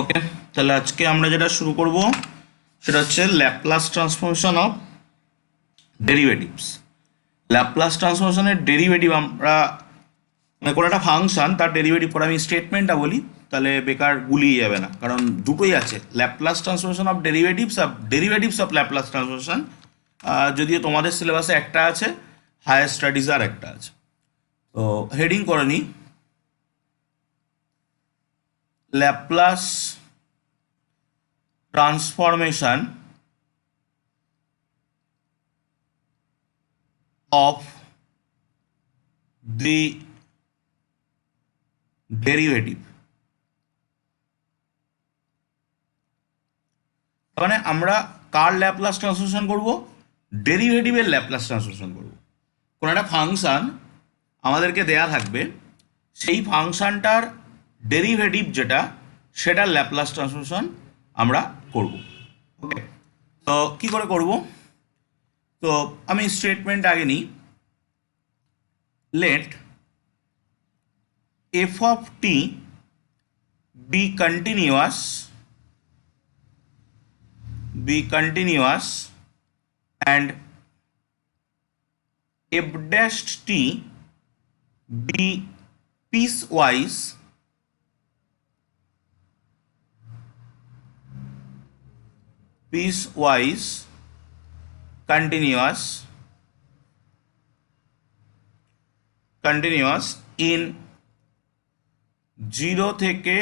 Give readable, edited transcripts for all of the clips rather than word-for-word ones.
ওকে, তাহলে আজকে আমরা যেটা শুরু করব সেটা হচ্ছে Laplace transformation of derivatives. Laplace ট্রান্সফরমেশনের ডেরিভেটিভ আমরা মানে কোনো একটা ফাংশন তার ডেরিভেটিভ করে আমি স্টেটমেন্টটা বলি, তাহলে বেকার গুলিয়ে যাবে না, কারণ দুটোই আছে, Laplace transformation of derivatives of Laplace transformation. যদিও তোমাদের সিলেবাসে একটা আছে, হায়ার স্টাডিজ আর একটা আছে। তো হেডিং করে নিই, Laplace transformation of the derivative। মানে আমরা কার ল্যাপ্লাস ট্রান্সফরমেশন করব? ডেরিভেটিভের ল্যাপ্লাস ট্রান্সফরমেশন করব। কোনো একটা ফাংশন আমাদেরকে দেয়া থাকবে, সেই ফাংশনটার ডেরিভেটিভ যেটা, সেটার ল্যাপ্লাস ট্রান্সফরমেশন আমরা করব। ওকে, তো কী করে করব? তো আমি স্টেটমেন্ট আগে নিই, let f of t be continuous and f dashed t be piecewise continuous in 0 থেকে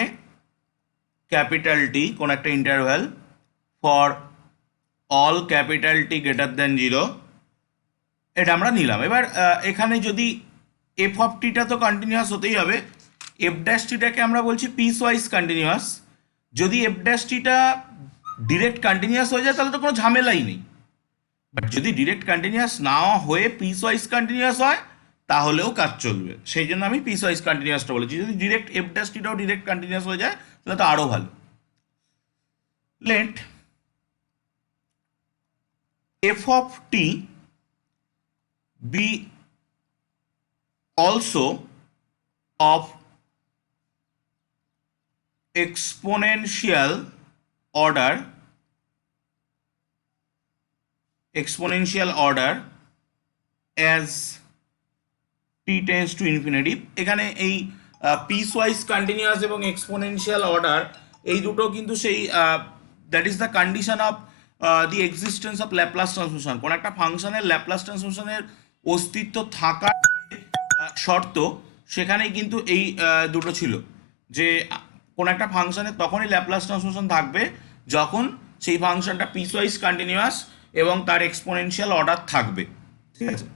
ক্যাপিটাল টি কোন একটা interval for all capital T greater than 0। এটা আমরা নিলাম। এবার এখানে যদি এফ অফ টিটা তো কন্টিনিউয়াস হতেই হবে, এফ ড্যাশ টিটাকে আমরা বলছি পিস ওয়াইজ কন্টিনিউয়াস। যদি এফ ড্যাশ টিটা ডিরেক্ট কন্টিনিউয়াস হয়ে যায় তাহলে তো কোনো ঝামেলাই নেই, বাট যদি ডিরেক্ট কন্টিনিউয়াস না হয়ে পিস ওয়াইজ কন্টিনিউয়াস হয় তাহলেও কাজ চলবে, সেই জন্য আমি পিস ওয়াইজ কন্টিনিউয়াসটা বলেছি। যদি ডিরেক্ট এফ ড্যাশ টিটাও ডিরেক্ট কন্টিনিউয়াস হয়ে যায় তাহলে তো আরও ভালো। Let F of T be also of exponential order as t tends to infinity। এখানে এই পিস ওয়াইজ কন্টিনিউয়াস এবং এক্সপোনেনশিয়াল অর্ডার এই দুটো কিন্তু সেই that is the condition of the existence of Laplace transformation. কোন একটা ফাংশনের ল্যাপ্লাস ট্রান্সফরমেশনের অস্তিত্ব থাকার শর্ত, সেখানেই কিন্তু এই দুটো ছিল, যে কোন একটা ফাংশনের তখনই ল্যাপ্লাস ট্রান্সফরমেশন থাকবে যখন সেই ফাংশনটা পিসওয়াইজ কন্টিনিউয়াস এবং তার এক্সপোনেনশিয়াল অর্ডার থাকবে। ঠিক আছে,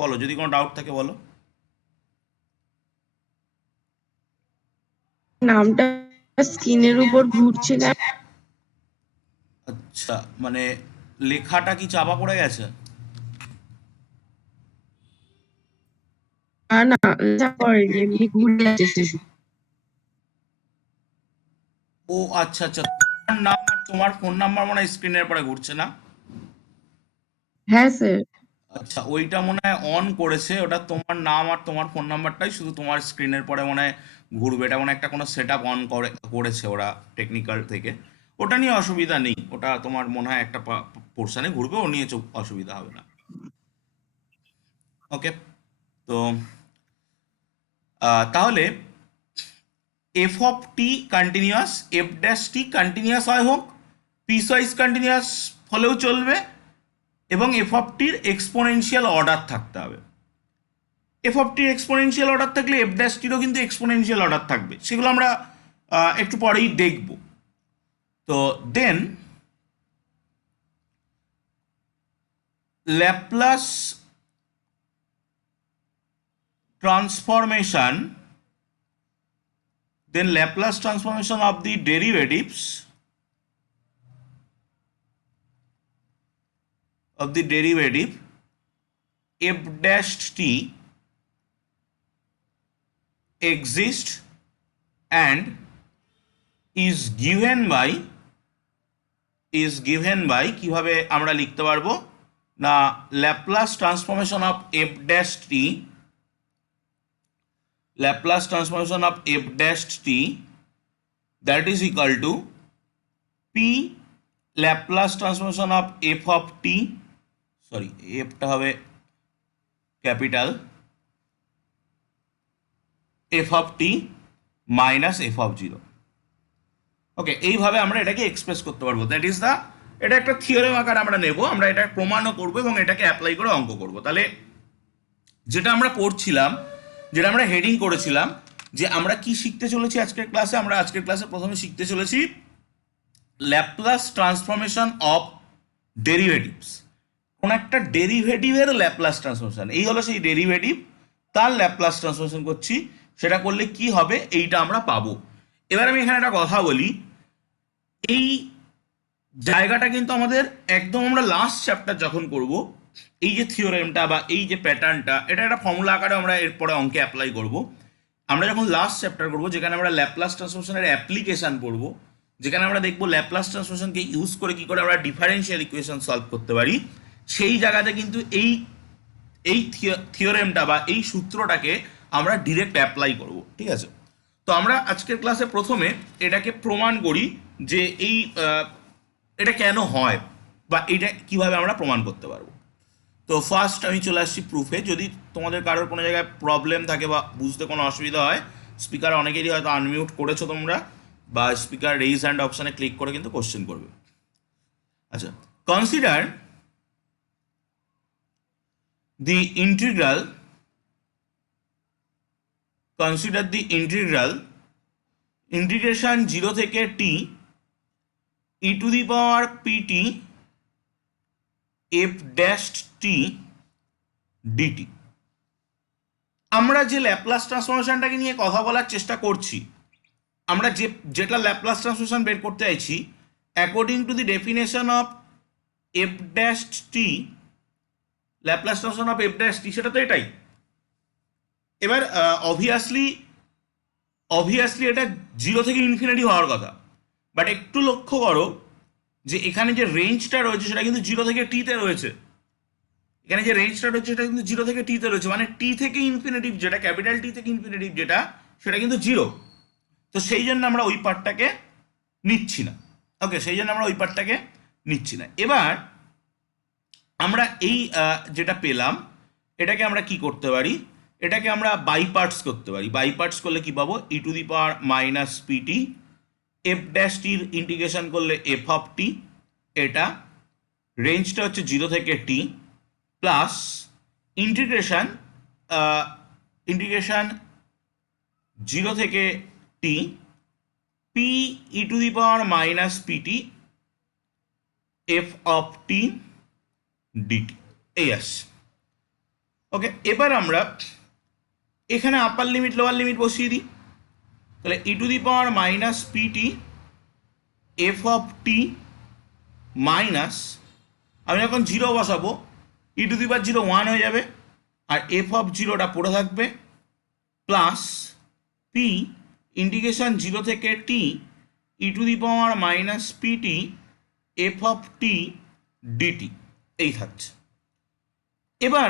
বলো যদি কোনো ডাউট থাকে বলো। নামটা স্ক্রিনের উপর ঘুরছে না। আচ্ছা, মানে লেখাটা কি চাপা পড়ে গেছে? না না, পড়েনি, এমনি ঘুরে যাচ্ছে শুধু। ও আচ্ছা আচ্ছা, তোমার নাম আর তোমার ফোন নাম্বার মনে হয় স্ক্রিনের পরে ঘুরছে না? হ্যাঁ স্যার। আচ্ছা, ওইটা মনে হয় অন করেছে, ওটা তোমার নাম আর তোমার ফোন নাম্বারটাই শুধু তোমার স্ক্রিনের পরে মনে হয় ঘুরবে। এটা মনে হয় একটা কোনো সেট আপ অন করেছে ওরা টেকনিক্যাল থেকে। ওটা নিয়ে অসুবিধা নেই, ওটা তোমার মনে হয় একটা পোর্শনে ঘুরবে, ও নিয়ে অসুবিধা হবে না। ওকে, তো তাহলে F of T continuous, F dash T continuous হয় হোক, পিসওয়াইজ কন্টিনিউয়াস হলেও চলবে, এবং এফ অফ টির এক্সপোনেনশিয়াল অর্ডার থাকতে হবে। এফ অফ টির এক্সপোনেনশিয়াল অর্ডার থাকলে এফ ড্যাশ টিরও কিন্তু এক্সপোনেনশিয়াল অর্ডার থাকবে, সেগুলো আমরা একটু পরেই দেখব। তো then Laplace transformation of the derivatives of the derivative f dashed t exists and is given by কিভাবে আমরা লিখতে পারবো না, Laplace transformation of F dash T, Laplace transformation of F dash T that is equal to P Laplace transformation of F of T, sorry এফটা হবে capital, F of T minus F of zero. Okay, এইভাবে আমরা এটাকে express করতে পারবো। That is the, এটা একটা theorem আকার আমরা নেব, আমরা এটা প্রমাণও করবো এবং এটাকে অ্যাপ্লাই করে অঙ্ক করবো। তাহলে যেটা আমরা পড়ছিলাম, যেটা আমরা হেডিং করেছিলাম, যে আমরা কি শিখতে চলেছি আজকের ক্লাসে, আমরা আজকের ক্লাসে প্রথমে শিখতে চলেছি ল্যাপ্লাস ট্রান্সফরমেশন অফ ডেরিভেটিভস। কোন একটা ডেরিভেটিভের ল্যাপ্লাস ট্রান্সফরমেশন, এই হলো সেই ডেরিভেটিভ, তার ল্যাপ্লাস ট্রান্সফরমেশন করছি, সেটা করলে কি হবে এইটা আমরা পাবো। এবার আমি এখানে একটা কথা বলি, এই জায়গাটা কিন্তু আমাদের একদম আমরা লাস্ট চ্যাপ্টার যখন করব, এই যে থিওরেমটা বা এই যে প্যাটার্নটা, এটা একটা ফর্মুলা আকারে আমরা এরপরে অঙ্কে অ্যাপ্লাই করব। আমরা যখন লাস্ট চ্যাপ্টার করব, যেখানে আমরা ল্যাপ্লাস ট্রান্সফরমেশনের অ্যাপ্লিকেশন পড়বো, যেখানে আমরা দেখবো ল্যাপ্লাস ট্রান্সফরমেশনকে ইউজ করে কি করে আমরা ডিফারেনশিয়াল ইকুয়েশন সলভ করতে পারি, সেই জায়গাতে কিন্তু এই এই থিওরেমটা বা এই সূত্রটাকে আমরা ডিরেক্ট অ্যাপ্লাই করব। ঠিক আছে, তো আমরা আজকের ক্লাসে প্রথমে এটাকে প্রমাণ করি যে এই এটা কেন হয় বা এটা কিভাবে আমরা প্রমাণ করতে পারবো। তো ফার্স্ট আমি চলে আসছি প্রুফে। যদি তোমাদের কারোর কোনো জায়গায় প্রবলেম থাকে বা বুঝতে কোনো অসুবিধা হয়, স্পিকার অনেকেরই হয়তো আনমিউট করেছো তোমরা, বা স্পিকার রেইজ হ্যান্ড অপশানে ক্লিক করে কিন্তু কোশ্চেন করবে। আচ্ছা, consider the integral, consider the integral integration 0 থেকে t e to the power pt f dash t dt। আমরা যে ল্যাপ্লাস ট্রান্সফরমেশনটাকে নিয়ে কথা বলার চেষ্টা করছি, আমরা যেটা ল্যাপ্লাস ট্রান্সফরমেশন বের করতে চাইছি, according to the definition of F dash T, Laplace transformation of F dash t, সেটা তো এটাই। এবার অবভিয়াসলি এটা 0 থেকে ইনফিনিটি হওয়ার কথা, বাট একটু লক্ষ্য করো যে এখানে যে রেঞ্জটা রয়েছে সেটা কিন্তু 0 থেকে টিতে রয়েছে। এখানে যে রেঞ্জটা রয়েছে সেটা কিন্তু 0 থেকে টিতে রয়েছে, মানে টি থেকে ইনফিনিটিভ যেটা, ক্যাপিটাল টি থেকে ইনফিনিটিভ যেটা, সেটা কিন্তু 0। তো সেই জন্য আমরা ওই পার্টটাকে নিচ্ছি না। ওকে, সেই জন্য আমরা ওই পার্টটাকে নিচ্ছি না। এবার আমরা এই যেটা পেলাম, এটাকে আমরা কি করতে পারি, এটাকে আমরা বাই পার্টস করতে পারি। বাই পার্টস করলে কি পাবো, e to the power minus PT, f dash টির ইন্টিগ্রেশন করলে এফ অফ টি, এটা রেঞ্জটা হচ্ছে 0 থেকে টি, প্লাস ইন্টিগ্রেশন 0 থেকে T P E to the power minus PT F of T DT, এই আসছে। ওকে, এবার আমরা এখানে আপার লিমিট লোয়ার লিমিট বসিয়ে দিই। তাহলে e to the power minus PT F of T minus, আমি যখন 0 বসাবো ই টু দি পাওয়ার 0 1 হয়ে যাবে, আর এফ অফ 0টা পড়ে থাকবে, প্লাস পি ইন্টিগ্রেশন 0 থেকে t e to the power minus PT F of T DT, এই থাকছে। এবার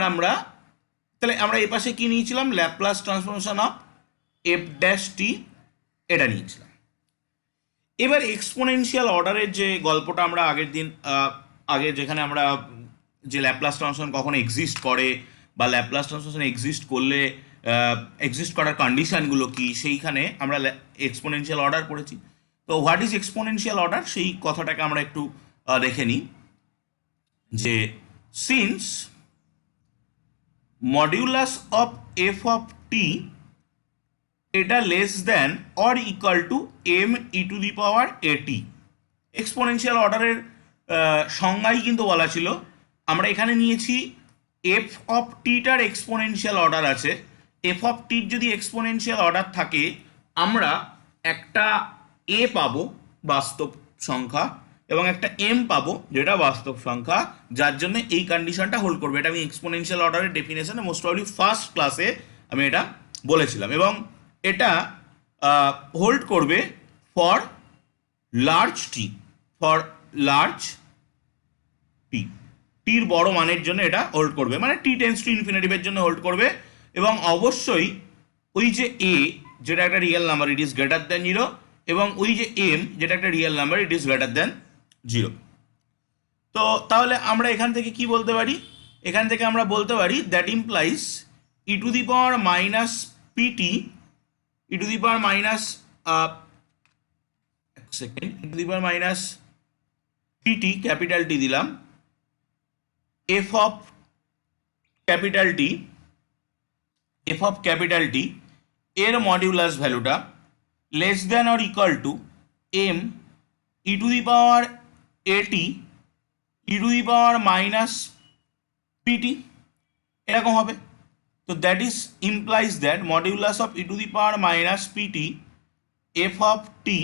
তাহলে আমরা এ পাশে কি নিয়েছিলাম, Laplace transformation of F dash t, এটা নিয়েছিলাম। এবার এক্সপোনেনশিয়াল অর্ডারের যে গল্পটা আমরা আগের দিন আগে, যেখানে আমরা যে ল্যাপ্লাস ট্রান্সফরমেশন কখন এক্সিস্ট করে বা ল্যাপ্লাস ট্রান্সফরমেশন এক্সিস্ট করলে এক্সিস্ট করার কন্ডিশনগুলো কি, সেইখানে আমরা এক্সপোনেনশিয়াল অর্ডার পড়েছি। তো হোয়াট ইজ এক্সপোনেনশিয়াল অর্ডার, সেই কথাটাকে আমরা একটু দেখে নিই। যে since modulus of F of t এটা less than or equal to m e to the power at, exponential অর্ডারের সংজ্ঞাই কিন্তু বলা ছিল। আমরা এখানে নিয়েছি এফ অফ টিটার এক্সপোনেনশিয়াল অর্ডার আছে। এফ অফ টির যদি এক্সপোনেনশিয়াল অর্ডার থাকে, আমরা একটা এ পাবো বাস্তব সংখ্যা এবং একটা এম পাবো যেটা বাস্তব সংখ্যা, যার জন্য এই কন্ডিশনটা হোল্ড করবে। এটা আমি এক্সপোনেনশিয়াল অর্ডারের ডেফিনেশনে মোস্ট প্রবাবলি ফার্স্ট ক্লাসে আমি এটা বলেছিলাম, এবং এটা হোল্ড করবে for large t, for large t, টির বড় মানের জন্য এটা হোল্ড করবে, মানে টি টেন্স টু ইনফিনিটিভের জন্য হোল্ড করবে। এবং অবশ্যই ওই যে এ, যেটা একটা real number, it is greater than 0, এবং ওই যে এম যেটা একটা real number, it is greater than 0। তো তাহলে আমরা এখান থেকে কি বলতে পারি? এখান থেকে আমরা বলতে পারি that implies e to the power minus pt, e to the power minus এক second, e to the power minus pt capital T দিলাম, f of capital T, f of capital T এর মডিউলাস ভ্যালুটা less than or equal to m e to the power at e to the power minus pt, এরকম হবে। তো that is implies that modulus of e to the power minus PT F of t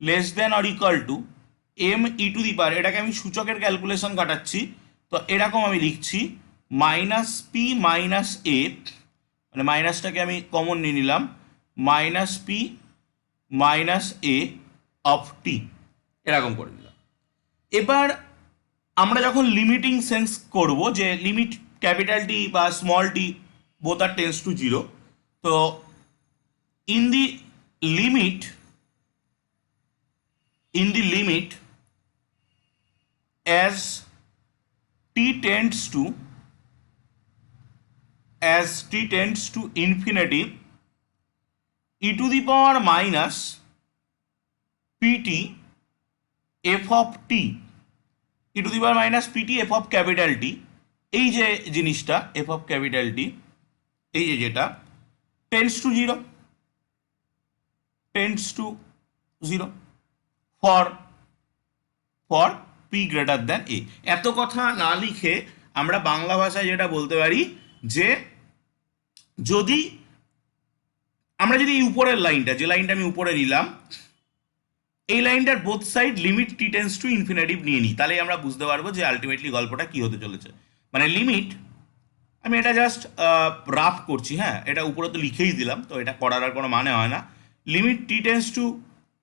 less than or equal to m e to the power, এটাকে আমি সূচকের calculation কাটাচ্ছি, তো এরকম আমি লিখছি মাইনাস পি মাইনাস এ, মানে মাইনাসটাকে আমি কমন নিয়ে নিলাম, minus p minus a of t, এরকম করে দিলাম। এবার আমরা যখন লিমিটিং সেন্স করব যে লিমিট ক্যাপিটাল টি বা small T both are tends to 0, তো in the limit as t tends to infinity, e to the power minus pt f of t, e to the power minus pt f of capital T, এই যে জিনিসটা f of capital T, এই যে যেটা tends to 0 for p greater than a। এত কথা না লিখে আমরা বাংলা ভাষায় যেটা বলতে পারি যে যদি আমরা যদি এই উপরের লাইনটা, যে লাইনটা আমি উপরে নিলাম, এই লাইনটার both side limit t tends to infinitive নিয়ে নিই, তাহলেই আমরা বুঝতে পারবো যে আলটিমেটলি গল্পটা কি হতে চলেছে। মানে লিমিট, আমি এটা জাস্ট রাফ করছি, হ্যাঁ, এটা উপরে তো লিখেই দিলাম, তো এটা করার আর কোনো মানে হয় না। Limit t tends to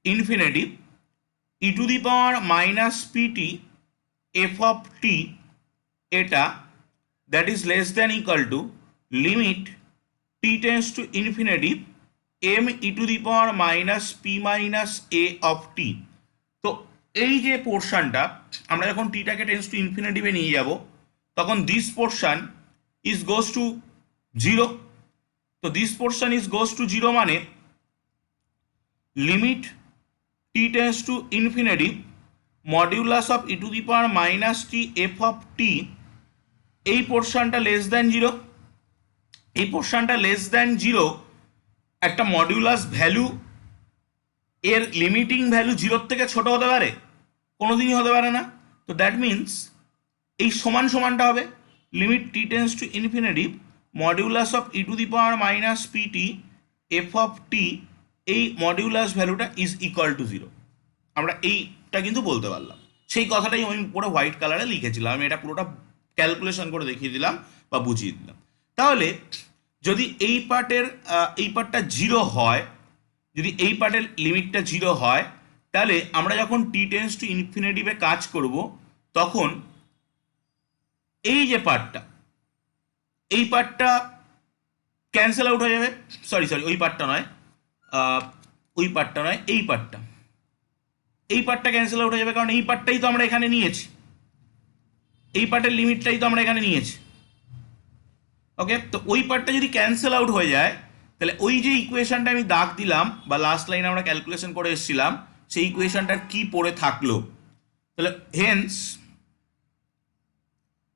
infinitive e to the power minus PT F of t, এটা that is less than equal to limit t tends to infinitive m e to the power minus p minus a of t. তো এই যে পোর্শনটা আমরা যখন টিটাকে tends to ইনফিনিটিভে নিয়ে যাব, তখন this portion is goes to 0। তো this portion is goes to 0 মানে limit t tends to infinitive modulus of e to the power minus t f of t, এই পোর্শনটা লেস দ্যান 0, এই পোর্শনটা লেস দ্যান 0 একটা মডিউলাস ভ্যালু এর limiting value 0 থেকে ছোট হতে পারে? কোনোদিনই হতে পারে না। তো দ্যাট মিনস এই সমান সমানটা হবে limit t tends to infinitive modulus of e to the power minus PT F of t, এই মডিউলাস ভ্যালুটা ইজ ইকুয়াল টু 0। আমরা এইটা কিন্তু বলতে পারলাম, সেই কথাটাই আমি পুরো হোয়াইট কালারে লিখেছিলাম, আমি এটা পুরোটা ক্যালকুলেশন করে দেখিয়ে দিলাম বা বুঝিয়ে দিলাম। তাহলে যদি এই পার্টটা 0 হয়, যদি এই পার্টের লিমিটটা 0 হয়, তাহলে আমরা যখন টি টেন্স টু ইনফিনিটিভে কাজ করব, তখন এই যে পার্টটা, এই পার্টটা ক্যান্সেল আউট হয়ে যাবে। সরি ওই পার্টটা নয়, এই পার্টটা ক্যান্সেল আউট হয়ে যাবে, কারণ এই পার্টটাই তো আমরা এখানে নিয়েছি, এই পার্টের লিমিটটাই তো আমরা এখানে নিয়েছি। ওকে, তো ওই পার্টটা যদি ক্যান্সেল আউট হয়ে যায়, তাহলে ওই যে ইকুয়েশনটা আমি দাগ দিলাম বা লাস্ট লাইনে আমরা ক্যালকুলেশন করে এসেছিলাম, সেই ইকুয়েশনটার কি পড়ে থাকলো। তাহলে হেন্স,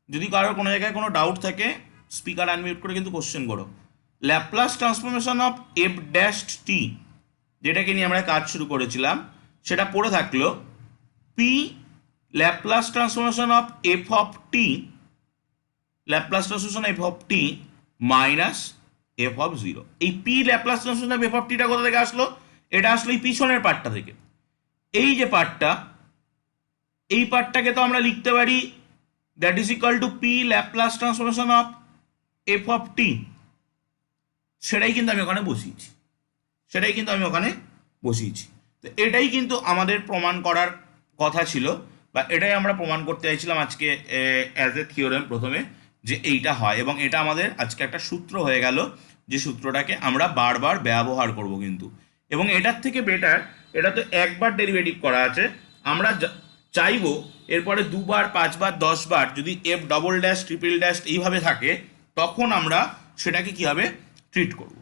যদি কারোর কোনো জায়গায় কোনো ডাউট থাকে স্পিকার আনমিউট করে কিন্তু কোশ্চেন করো। Laplace transformation of f dashed t, যেটাকে নিয়ে আমরা কাজ শুরু করেছিলাম, সেটা পড়ে থাকলো p Laplace transformation of F of t, Laplace transformation f of T minus F of 0। এই p Laplace transformation of F of টিটা কোথা থেকে আসলো? এটা আসলো এই পিছনের পার্টটা থেকে। এই যে পার্টটা, এই পার্টটাকে তো আমরা লিখতে পারি that is equal to P Laplace transformation of F of t, সেটাই কিন্তু আমি ওখানে বসিয়েছি। তো এটাই কিন্তু আমাদের প্রমাণ করার কথা ছিল, বা এটাই আমরা প্রমাণ করতে চাইছিলাম আজকে অ্যাজ এ থিওরেম প্রথমে, যে এইটা হয়, এবং এটা আমাদের আজকে একটা সূত্র হয়ে গেল, যে সূত্রটাকে আমরা বারবার ব্যবহার করব। কিন্তু এবং এটার থেকে বেটার, এটা তো একবার ডেরিভেটিভ করা আছে, আমরা চাইবো এরপরে দুবার, পাঁচবার, 10বার যদি F double dash triple dash এইভাবে থাকে, তখন আমরা সেটাকে কীভাবে ট্রিট করব।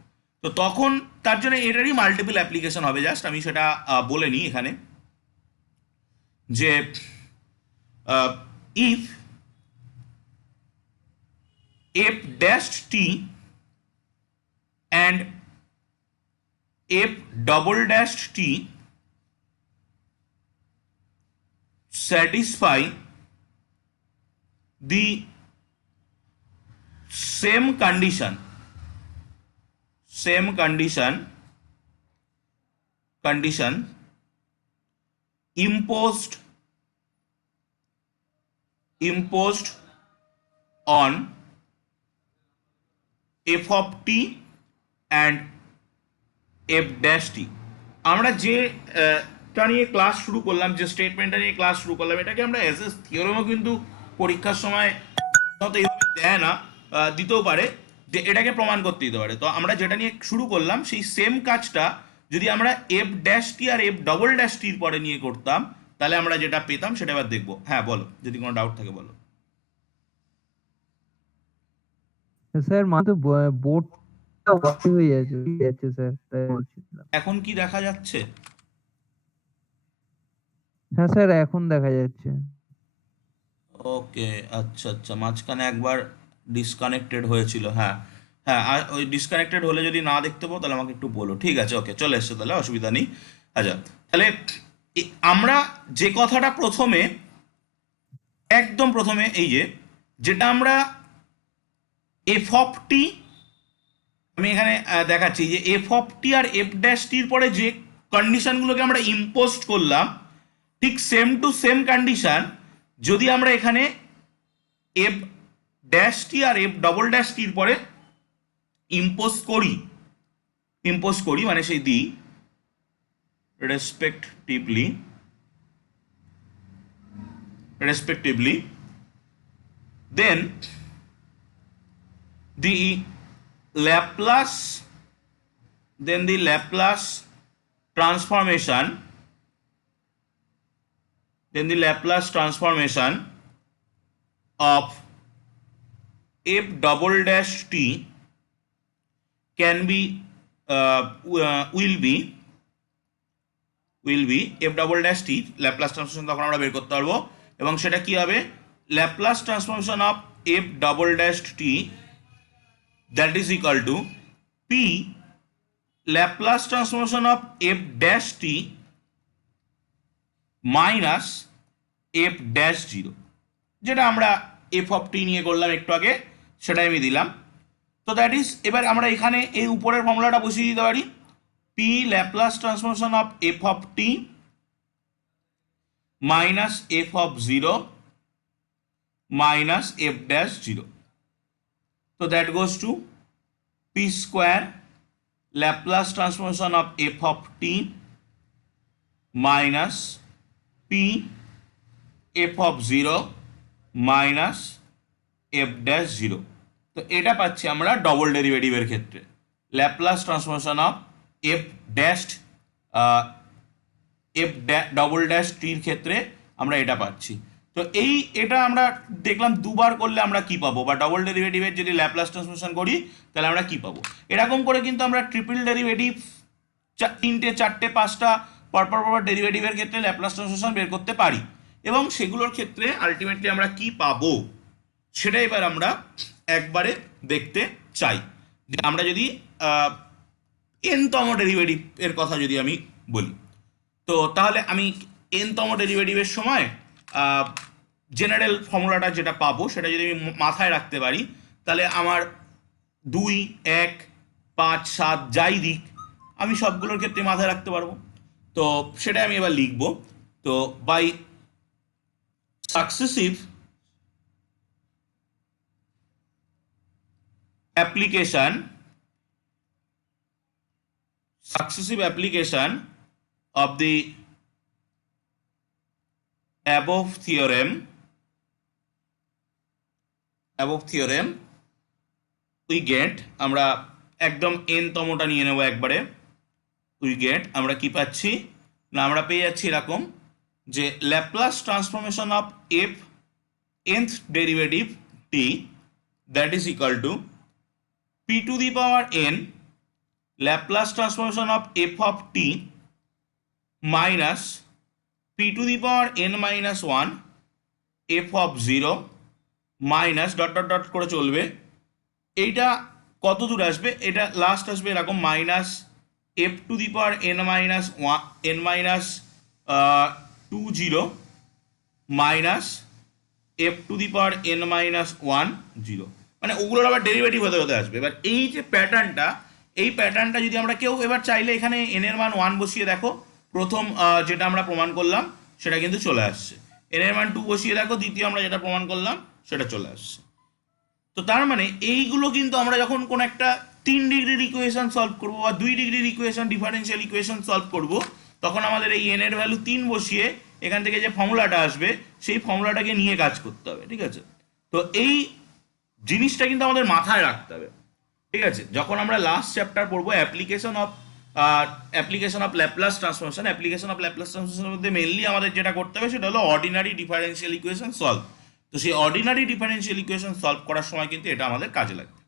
তো তখন তার জন্য এটারই মাল্টিপল অ্যাপ্লিকেশন হবে। জাস্ট আমি সেটা বলে নিই এখানে, যে if F dash T and f double dashed t satisfy the same condition imposed on f of t and f dash t। আমরা যে টা নিয়ে ক্লাস শুরু করলাম, যে স্টেটমেন্টটা নিয়ে ক্লাস শুরু করলাম, এটাকে আমরা অ্যাজ এ থিওরেমও কিন্তু পরীক্ষার সময় হয়তো এইভাবে দেয় না, দিতেও পারে, যে এটাকে প্রমাণ করতে দিতে পারে। তো আমরা যেটা নিয়ে শুরু করলাম সেই সেম কাজটা যদি আমরা এফ ড্যাশ টি আর এফ ডবল ড্যাশ টির পরে নিয়ে করতাম, তাহলে আমরা যেটা পেতাম সেটা এবার দেখবো। হ্যাঁ বলো, যদি কোনো ডাউট থাকে বলো। স্যার মানে তো বোর্ডটা অফ হয়ে যাচ্ছে স্যার, তাই বলছিলাম। এখন কি দেখা যাচ্ছে? হ্যাঁ স্যার, এখন দেখা যাচ্ছে। ওকে, আচ্ছা আচ্ছা, মাঝখানে একবার ডিসকানেক্টেড হয়েছিল। হ্যাঁ হ্যাঁ, আর ওই ডিসকানেক্টেড হলে যদি না দেখতে পাও তাহলে আমাকে একটু বলো। ঠিক আছে, ওকে, চলে এসছে তাহলে, অসুবিধা নেই। আচ্ছা, তাহলে আমরা যে কথাটা প্রথমে, একদম প্রথমে, এই যে যেটা আমরা এফ অফ টি, আমি এখানে দেখাচ্ছি যে এফ অফ টি আর এফ ড্যাশ টির পরে যে কন্ডিশনগুলোকে আমরা ইম্পোজ করলাম, ঠিক সেম টু সেম কন্ডিশন যদি আমরা এখানে এফ ড্যাশ টি আর এফ ডবল ড্যাশ টির পরে ইম্পোজ করি মানে সেই দিই respectively, then the Laplace transformation of f double dash t can be will be f double dash t Laplace transformation তখন আমরা বের করতে পারবো, এবং সেটা কি হবে, Laplace transformation of f double dash t that is equal to p Laplace transformation of f dash t minus f dash 0, যেটা আমরা f of t নিয়ে করলাম একটু আগে, সেটাই আমি দিলাম। তো দ্যাট ইজ, এবার আমরা এখানে এই উপরের ফর্মুলাটা বসিয়ে দিতে পারি, p Laplace transformation of f of t minus f of 0 minus f dash 0, so that goes to p square Laplace transformation of f of t minus p f of 0 minus f dash 0। তো এটা পাচ্ছি আমরা double ডেরিভেটিভের ক্ষেত্রে, Laplace transformation of F dash double dash টির ক্ষেত্রে আমরা এটা পাচ্ছি। তো এটা আমরা দেখলাম দুবার করলে আমরা কি পাবো, বা ডবল ডেরিভেটিভের যদি ল্যাপ্লাস ট্রান্সফরমেশন করি তাহলে আমরা কি পাবো। এরকম করে কিন্তু আমরা ট্রিপল ডেরিভেটিভ, 3টে 4টে 5টা পরপর ডেরিভেটিভের ক্ষেত্রে ল্যাপ্লাস ট্রান্সফরমেশন বের করতে পারি, এবং সেগুলোর ক্ষেত্রে আলটিমেটলি আমরা কি পাবো সেটা এবার আমরা একবারে দেখতে চাই। যে আমরা যদি এনতম ডেরিভেটিভ এর কথা যদি আমি বলি, তো তাহলে আমি এনতম ডেরিভেটিভের সময় জেনারেল ফর্মুলাটা যেটা পাবো সেটা যদি আমি মাথায় রাখতে পারি, তাহলে আমার 2, 1, 5, 7 যাই দিক আমি সবগুলোর ক্ষেত্রে মাথায় রাখতে পারবো। তো সেটা আমি এবার লিখব। তো by successive application of the above theorem we get, আমরা একদম n তমটা নিয়ে নেব একবারে, উই গেট, আমরা কি পাচ্ছি না, আমরা পেয়ে যাচ্ছি এরকম যে Laplace transformation of F nth derivative T that is equal to P two the power N Laplace transformation of F of T minus P two the power N minus one F of zero minus dot dot dot করে চলবে। এইটা কত দূর আসবে, এটা last আসবে এরকম minus F two the power N minus one N minus 20 minus F two the power N minus 10, মানে ওগুলোর আবার ডেরিভেটিভ হতে হতে আসবে। এবার এই যে প্যাটার্নটা, এই প্যাটার্নটা যদি আমরা কেউ এবার চাইলে এখানে এন এর মান 1 বসিয়ে দেখো, প্রথম যেটা আমরা প্রমাণ করলাম সেটা কিন্তু চলে আসছে। এন এর মান 2 বসিয়ে দেখো, দ্বিতীয় আমরা যেটা প্রমাণ করলাম সেটা চলে আসছে। তো তার মানে এইগুলো কিন্তু আমরা যখন কোন একটা 3 ডিগ্রির ইকুয়েশন সলভ করবো বা 2 ডিগ্রির ইকুয়েশন ডিফারেন্সিয়াল ইকুয়েশন সলভ করব, তখন আমাদের এই এন এর ভ্যালু 3 বসিয়ে এখান থেকে যে ফর্মুলাটা আসবে সেই ফর্মুলাটাকে নিয়ে কাজ করতে হবে, ঠিক আছে? তো এই জিনিসটা কিন্তু আমাদের মাথায় রাখতে হবে, ঠিক আছে? যখন আমরা লাস্ট চ্যাপ্টার পড়বো application of Laplace transformation, application of Laplace ট্রান্সফরমেশনের মধ্যে মেইনলি আমাদের যেটা করতে হবে সেটা হলো অর্ডিনারি ডিফারেন্সিয়াল ইকুয়েশন সলভ। তো সেই অর্ডিনারি ডিফারেন্সিয়াল ইকুয়েশন সলভ করার সময় কিন্তু এটা আমাদের কাজে লাগবে।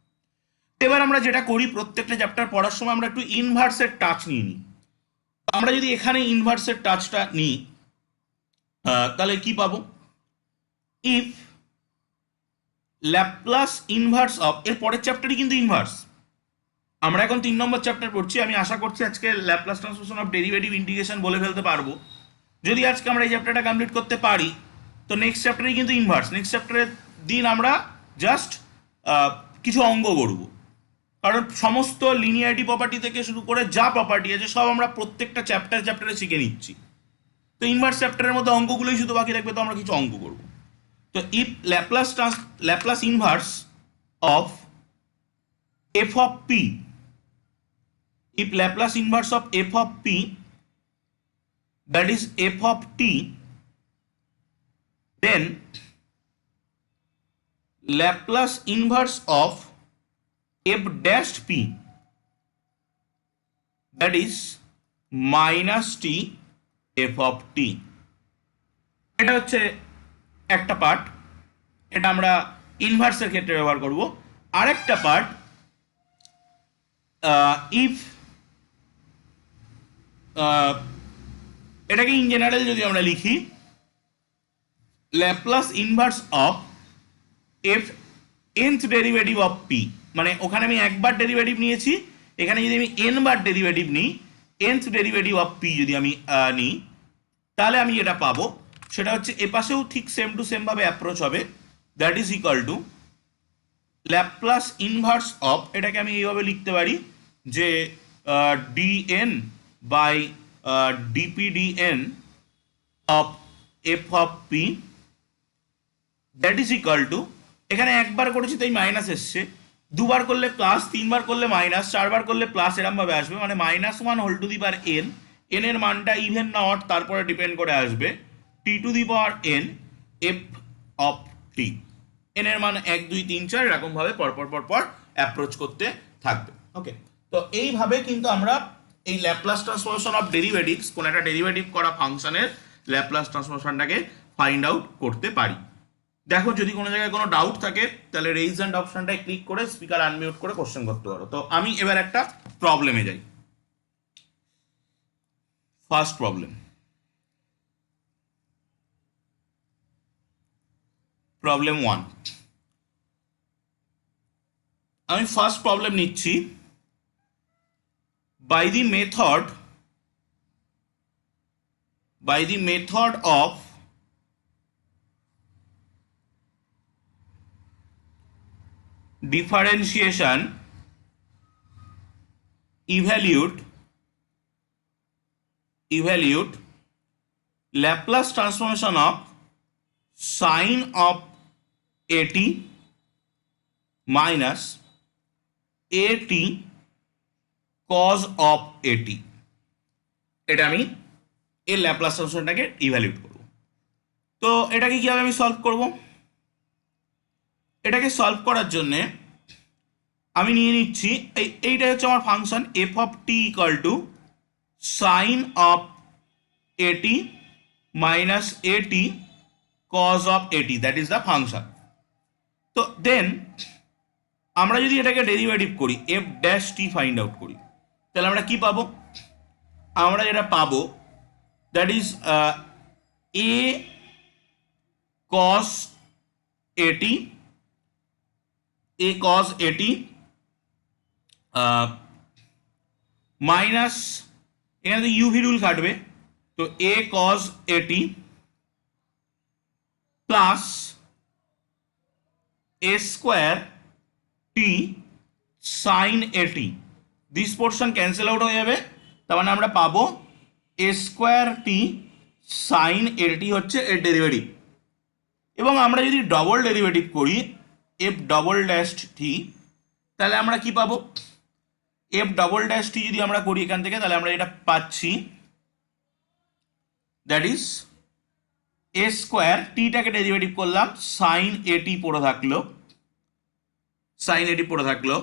এবার আমরা যেটা করি, প্রত্যেকটা চ্যাপ্টার পড়ার সময় আমরা একটু ইনভার্সের টাচ নিয়ে নিই। আমরা যদি এখানে ইনভার্সের টাচটা নিই তাহলে কি পাবো, ইফ ল্যাপ্লাস ইনভার্স অফ, এর পরের চ্যাপ্টারই কিন্তু ইনভার্স। আমরা এখন 3 নম্বর চ্যাপ্টার পড়ছি, আমি আশা করছি আজকে Laplace transformation of derivative integration বলে ফেলতে পারবো। যদি আজকে আমরা এই চ্যাপ্টারটা কমপ্লিট করতে পারি তো নেক্সট চ্যাপ্টারেই কিন্তু ইনভার্স। নেক্সট চ্যাপ্টারের দিন আমরা জাস্ট কিছু অঙ্ক করব, কারণ সমস্ত লিনিয়ারিটি প্রপার্টি থেকে শুরু করে যা প্রপার্টি আছে সব আমরা প্রত্যেকটা চ্যাপ্টারে শিখে নিচ্ছি। তো ইনভার্স চ্যাপ্টারের মধ্যে অঙ্কগুলোই শুধু বাকি থাকবে, তো আমরা কিছু অঙ্ক করব। তো if Laplace inverse of F of P, if Laplace inverse of f of p, that is f of t, then Laplace inverse of f dashed p, that is minus t f of t. এটা হচ্ছে একটা part, এটা আমরা ইনভার্সের ক্ষেত্রে ব্যবহার করব। আরেকটা part, if এটাকে ইন জেনারেল যদি আমরা লিখি, Laplace inverse of F nth derivative of p, মানে ওখানে আমি একবার ডেরিভেটিভ নিয়েছি, এখানে যদি আমি n বার ডেরিভেটিভ নিই, nth ডেরিভেটিভ অফ পি যদি আমি নিই, তাহলে আমি যেটা পাবো সেটা হচ্ছে এপাশেও ঠিক সেম টু সেম ভাবে অ্যাপ্রোচ হবে, that is equal to Laplace inverse of, এটাকে আমি এইভাবে লিখতে পারি যে dn by dpdn of F of P, that is equal to, এখানে একবার করেছি তাই মাইনাস এসছে, দুবার করলে প্লাস, তিনবার করলে মাইনাস, চারবার করলে প্লাস, এরকম ভাবে আসবে, মানে -1 whole to the power n, n এর মানটা ইভেন না অড তারপরে ডিপেন্ড করে আসবে t to the power n f of t, n এর মান 1 2 3 4 এরকম ভাবে পরপর অ্যাপ্রোচ করতে থাকবে। ওকে, তো এইভাবে কিন্তু আমরা এই ল্যাপ্লাস ট্রান্সফরমেশন অফ ডেরিভেটিভস, কোন একটা ডেরিভেটিভ করা ফাংশনের ল্যাপ্লাস ট্রান্সফরমেশনটাকে ফাইন্ড আউট করতে পারি। দেখো যদি কোনো জায়গায় কোনো ডাউট থাকে তাহলে রেইজ হ্যান্ড অপশনটায় ক্লিক করে স্পিকার আনমিউট করে কোশ্চেন করতে পারো। তো আমি এবার একটা প্রবলেমে যাই। ফার্স্ট প্রবলেম, প্রবলেম 1, আমি ফার্স্ট প্রবলেম নিচ্ছি। by the method of differentiation, evaluate Laplace transformation of sine of at minus at cos of at, এটা আমি এর ল্যাপ্লাস ট্রান্সফর্মটাকে ইভ্যালুয়েট করব। তো এটাকে কিভাবে আমি সলভ করব, এটাকে সলভ করার জন্য আমি নিয়ে নিচ্ছি এইটা হচ্ছে আমার function F of T equal to sine of এটি মাইনাস এটি cos of AT, that is the function. তো দেন আমরা যদি এটাকে ডেরিভেটিভ করি, F dash T find out করি, তাহলে আমরা কি পাবো? আমরা যেটা পাবো দ্যাট ইজ এ কস এটি, এ কস এটি মাইনাস, এখানে তো ইউভি রুল কাটবে, তো এ কস এটি plus a square T sign এটি, দিস পোর্শন ক্যান্সেল আউট হয়ে যাবে, তার মানে আমরা পাবো এ স্কোয়ার টি সাইন এটি হচ্ছে এর ডেরিভেটিভ। এবং আমরা যদি ডবল ডেরিভেটিভ করি এফ ডবল ড্যাশ টি, তাহলে আমরা কি পাবো? এফ ডবল ড্যাশ টি যদি আমরা করি এখান থেকে, তাহলে আমরা এটা পাচ্ছি দ্যাট ইজ এ স্কোয়ার, টিটাকে ডেরিভেটিভ করলাম, সাইন এটি পড়ে থাকলো, সাইন এটি পড়ে থাকলো,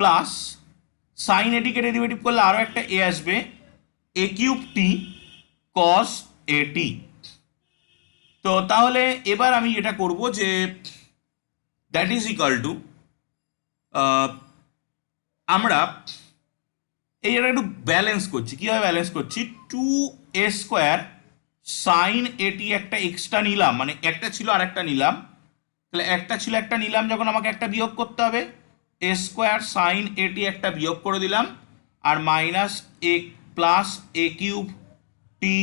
প্লাস সাইন এটিকে ডেরিভেটিভ করলে আরও একটা এ আসবে, এ কিউব টি কস এটি। তো তাহলে এবার আমি এটা করব যে দ্যাট ইজ ইকাল টু, আমরা এই এটা একটু ব্যালেন্স করছি। কীভাবে ব্যালেন্স করছি? টু এ স্কোয়ার সাইন এটি একটা এক্সট্রা নিলাম, মানে একটা ছিল আর একটা নিলাম, তাহলে একটা ছিল একটা নিলাম, যখন আমাকে একটা বিয়োগ করতে হবে, এ স্কোয়ার সাইন এটি একটা বিয়োগ করে দিলাম, আর মাইনাস এ প্লাস এ কিউব টি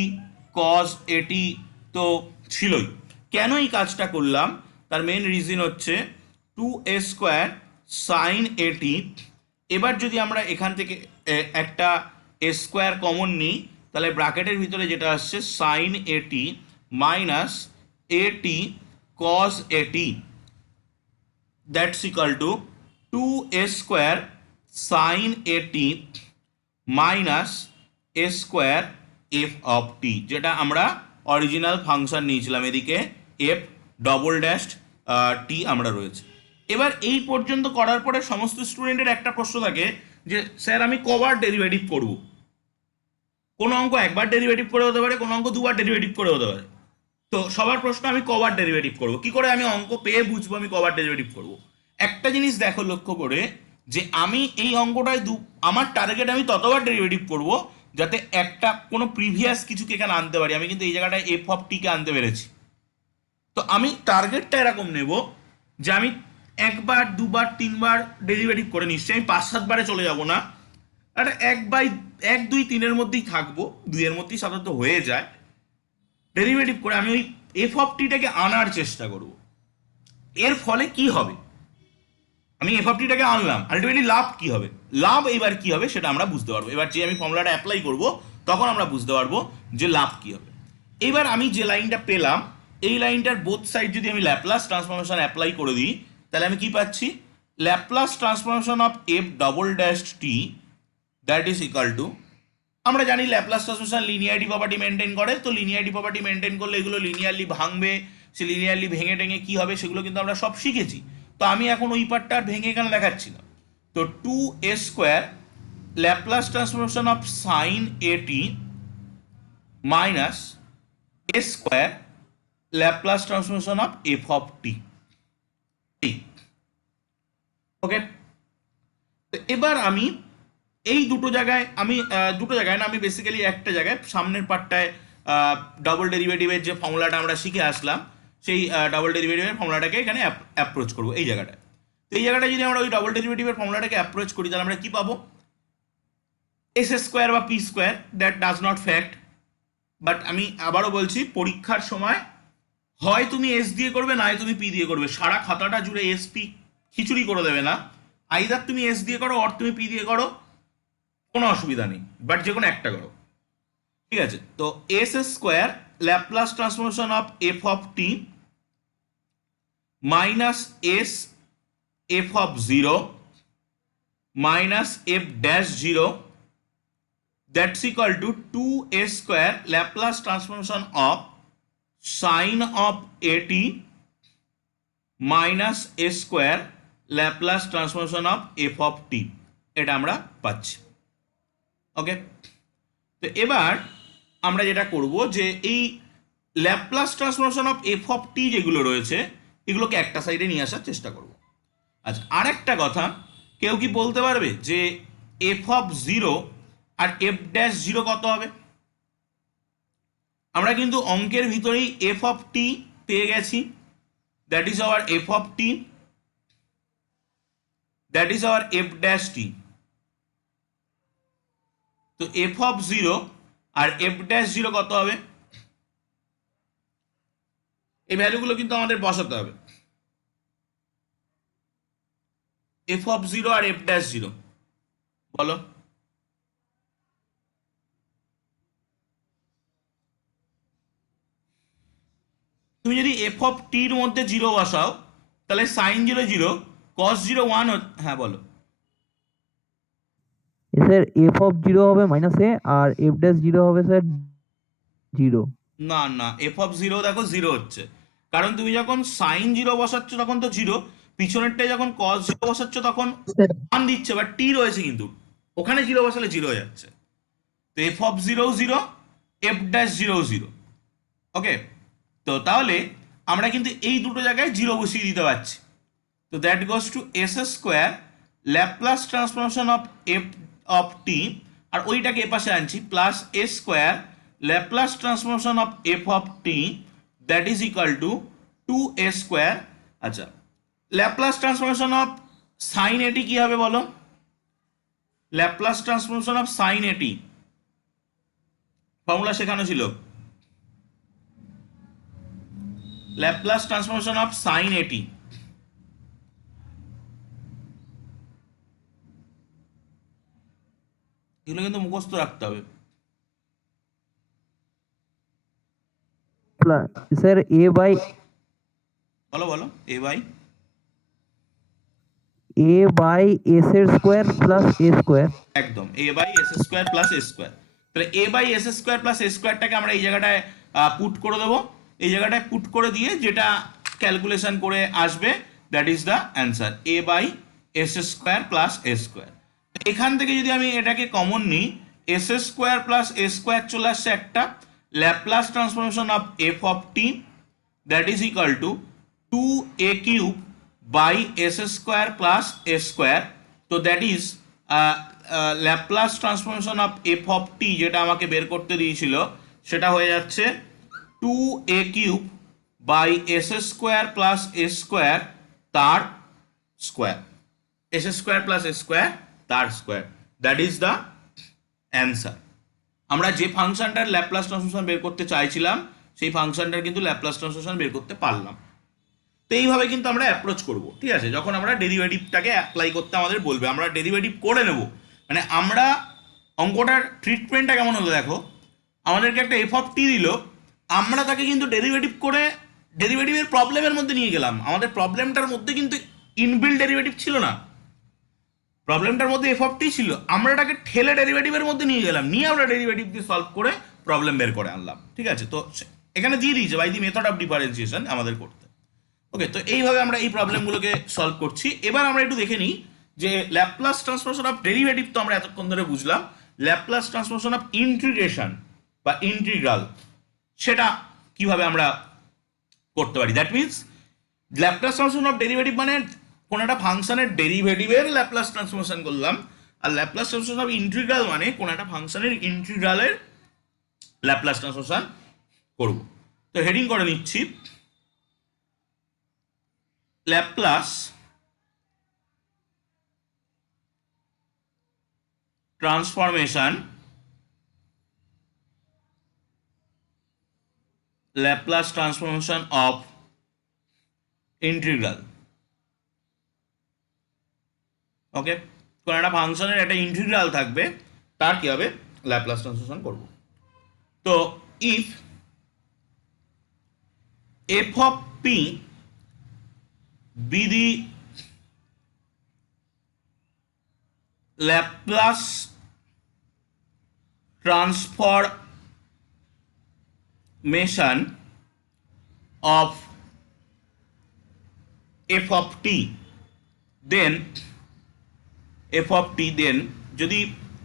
কজ এটি তো ছিলই। কেন এই কাজটা করলাম? তার মেন রিজন হচ্ছে টু এ স্কোয়ার সাইন এটি, এবার যদি আমরা এখান থেকে একটা এ স্কোয়ার কমন নিই, তাহলে ব্র্যাকেটের ভিতরে যেটা আসছে সাইন এটি মাইনাস এটি cos at, that's equal to two a square sine at minus a square f of t, যেটা আমরা অরিজিনাল ফাংশন নিয়েছিলাম, এদিকে এফ ডবল ড্যাশ টি আমরা রয়েছে। এবার এই পর্যন্ত করার পরে সমস্ত স্টুডেন্টের একটা প্রশ্ন থাকে যে স্যার আমি কবার ডেরিভেটিভ করব? কোনো অঙ্ক একবার ডেরিভেটিভ করে হতে পারে, কোনো অঙ্ক দুবার ডেরিভেটিভ করে হতে পারে। তো সবার প্রশ্ন আমি কবার ডেরিভেটিভ করব, কি করে আমি অঙ্ক পেয়ে বুঝবো আমি কবার ডেরিভেটিভ করব? একটা জিনিস দেখো লক্ষ্য করে, যে আমি এই অঙ্কটায় আমার টার্গেট আমি ততবার ডেরিভেটিভ করব যাতে একটা কোনো প্রিভিয়াস কিছুকে এখানে আনতে পারি। আমি কিন্তু এই জায়গাটায় এফ অফ টিকে আনতে পেরেছি, তো আমি টার্গেটটা এরকম নেব যে আমি একবার দুবার তিনবার ডেরিভেটিভ করে নিশ্চয়ই আমি 5-7 বারে চলে যাব না, আর 1-2-3-এর মধ্যেই থাকবো, 2-এর মধ্যেই সাধারণত হয়ে যায়। ডেরিভেটিভ করে আমি ওই এফ অফ টিটাকে আনার চেষ্টা করব। এর ফলে কি হবে? আমি এফ অফ টিটাকে আনলাম, আলটিমেটলি লাভ কি হবে? লাভ এবার কি হবে সেটা আমরা বুঝতে পারবো। এবার যে আমি ফর্মুলাটা অ্যাপ্লাই করব তখন আমরা বুঝতে পারবো যে লাভ কি হবে। এবার আমি যে লাইনটা পেলাম, এই লাইনটার বোথ সাইড যদি আমি ল্যাপ্লাস ট্রান্সফরমেশন অ্যাপ্লাই করে দিই, তাহলে আমি কি পাচ্ছি? Laplace transformation of f double dash T, that is equal two, আমরা জানি Laplace transformation linearity property maintain করে, তো লিনিয়ারিটি প্রপার্টি মেনটেন করলে এগুলো লিনিয়ারলি ভাঙবে, সে লিনিয়ারলি ভেঙে টেঙে কি হবে সেগুলো কিন্তু আমরা সব শিখেছি। তো আমি এখন ওই পার্টটা আর ভেঙে এখানে দেখাচ্ছি না। তো two a square Laplace transformation of sine at minus a square Laplace transformation of F of t. Okay, তো এবার আমি এই দুটো জায়গায় না, আমি বেসিক্যালি একটা জায়গায় সামনের পার্টটায় ডাবল ডেরিভেটিভের যে ফর্মুলাটা আমরা শিখে আসলাম, সেই ডাবল ডেরিভেটিভের ফর্মুলাটাকে এখানে অ্যাপ্রোচ করবো এই জায়গাটায়। তো এই জায়গাটায় যদি আমরা ওই ডাবল ডেরিভেটিভের ফর্মুলাটাকে অ্যাপ্রোচ করি, তাহলে আমরা কি পাবো? এস স্কোয়ার বা P square, that does not fact, but আমি আবারও বলছি, পরীক্ষার সময় হয় তুমি এস দিয়ে করবে, নয় তুমি পি দিয়ে করবে। সারা খাতাটা জুড়ে এস পি খিচুড়ি করে দেবে না, আইদার তুমি এস দিয়ে করো অর তুমি পি দিয়ে করো, কোনো অসুবিধা নেই, বাট যে কোনো একটা করো, ঠিক আছে? তো s square Laplace transformation of F of T minus s f of zero minus f dash zero, that's equal to two a square Laplace transformation of sine of এটি minus a square Laplace transformation of F of t, এটা আমরা পাচ্ছি। ওকে, তো এবার আমরা যেটা করব যে এই Laplace transformation of F of t যেগুলো রয়েছে এগুলোকে একটা সাইডে নিয়ে আসার চেষ্টা করব। আচ্ছা, আরেকটা কথা, কেউ কি বলতে পারবে যে এফ অফ জিরো আর এফ ড্যাশ জিরো কত হবে? আমরা কিন্তু অঙ্কের ভিতরেই এফ অফ টি পেয়ে গেছি, that is our f of T, that is our f dash t. তো এফ অফ জিরো আর এফ ড্যাশ জিরো কত হবে? এই ভ্যালুগুলো কিন্তু আমাদের বসাতে হবে, এফ অফ জিরো আর এফ ড্যাশ জিরো। বলো। তুমি যদি এফ অফ টির মধ্যে জিরো বসাও তাহলে sine zero zero, cos zero one. হ্যাঁ বলো। স্যার এফ অফ জিরো হবে মাইনাস এ আর এফ ড্যাশ জিরো হবে স্যার জিরো। না না, এফ অফ জিরো দেখো জিরো হচ্ছে, কারণ তুমি যখন সাইন জিরো বসাচ্ছ তখন তো জিরো, পিছনেরটায় যখন কস জিরো বসাচ্ছ তখন ওয়ান দিচ্ছে, বাট টি রয়েছে কিন্তু ওখানে জিরো বসালে জিরো হয়ে যাচ্ছে। তো f of zero zero, f dash zero zero. Okay, তো তাহলে আমরা কিন্তু এই দুটো জায়গায় জিরো বসিয়ে দিতে পারছি। তো that goes to s square Laplace transformation of F of টি, আর ওইটাকে এপাশে আনছি plus a square Laplace transformation of F of T, that is equal to two a square. আচ্ছা, Laplace transformation of sine at কি হবে বলো? Laplace transformation of sine at formula শেখানো ছিল, ল্যাপ্লাস ট্রান্সফরমেশন অফ সাইন এটি। এগুলো কিন্তু মুখস্থ রাখতে হবে। স্যার এ বাই বলো বলো। এ বাই এস এর স্কোয়ার প্লাস এ স্কোয়ার। একদম, a by S square plus a square. তাহলে a by S square plus a স্কোয়ারটাকে আমরা এই জায়গাটায় পুট করে দেবো, এই জায়গাটায় পুট করে দিয়ে যেটা ক্যালকুলেশন করে আসবে that is the answer, a by S square plus a square. এখান থেকে যদি আমি এটাকে কমন নিই, s square plus a square চলে আসছে একটা, Laplace transformation of F of T that is equal to two a cube by S square plus a square. তো that is Laplace transformation of F of t যেটা আমাকে বের করতে দিয়েছিল সেটা হয়ে যাচ্ছে two a cube by S square plus a square তার square, S square plus a square তার square, that is the answer. আমরা যে ফাংশনটার ল্যাপ্লাস ট্রান্সফরমেশন বের করতে চাইছিলাম সেই ফাংশনটার কিন্তু ল্যাপ্লাস ট্রান্সফরমেশন বের করতে পারলাম। তো এইভাবে কিন্তু আমরা অ্যাপ্রোচ করব, ঠিক আছে? যখন আমরা ডেরিভেটিভটাকে অ্যাপ্লাই করতে আমাদের বলবে আমরা ডেরিভেটিভ করে নেব। মানে আমরা অঙ্কটার ট্রিটমেন্টটা কেমন হলো দেখো, আমাদেরকে একটা এফ অফ টি দিল, আমরা তাকে কিন্তু ডেরিভেটিভ করে ডেরিভেটিভের প্রবলেমের মধ্যে নিয়ে গেলাম। আমাদের প্রবলেমটার মধ্যে কিন্তু ইনবিল্ড ডেরিভেটিভ ছিল না, প্রবলেমটার মধ্যে এফ অফ টি ছিল, আমরা এটাকে ঠেলে ডেরিভেটিভের মধ্যে নিয়ে গেলাম, নিয়ে আমরা ডেরিভেটিভ দিয়ে সলভ করে প্রবলেম বের করে আনলাম, ঠিক আছে? তো এখানে দিয়ে দিয়েছে by the method of differentiation আমাদের করতে। ওকে, তো এইভাবে আমরা এই প্রবলেমগুলোকে সলভ করছি। এবার আমরা একটু দেখে নিই যে ল্যাপ্লাস ট্রান্সফরমেশন অফ ডেরিভেটিভ তো আমরা এতক্ষণ ধরে বুঝলাম, ল্যাপ্লাস ট্রান্সফরমেশন অফ ইন্টিগ্রেশন বা ইন্টিগ্রাল সেটা কিভাবে আমরা করতে পারি। That means Laplace transformation of derivative মানে কোনো একটা ফাংশনের ডেরিভেটিভের ল্যাপ্লাস ট্রান্সফরমেশন করলাম, আর ল্যাপ্লাস ট্রান্সফরমেশন অফ ইন্টিগ্রাল মানে কোনো একটা ফাংশনের ইন্টিগ্রালের ল্যাপ্লাস ট্রান্সফরমেশন করব। তো হেডিং করে নিচ্ছি, ল্যাপ্লাস ট্রান্সফরমেশন অফ ইন্টিগ্রাল। ওকে, কোন একটা ফাংশনের একটা ইন্টিগ্রাল থাকবে, তার কি হবে ল্যাপ্লাস ট্রান্সফরমেশন করব। তো if F of P be the Laplace transformation of f of t, then f of t, then যদি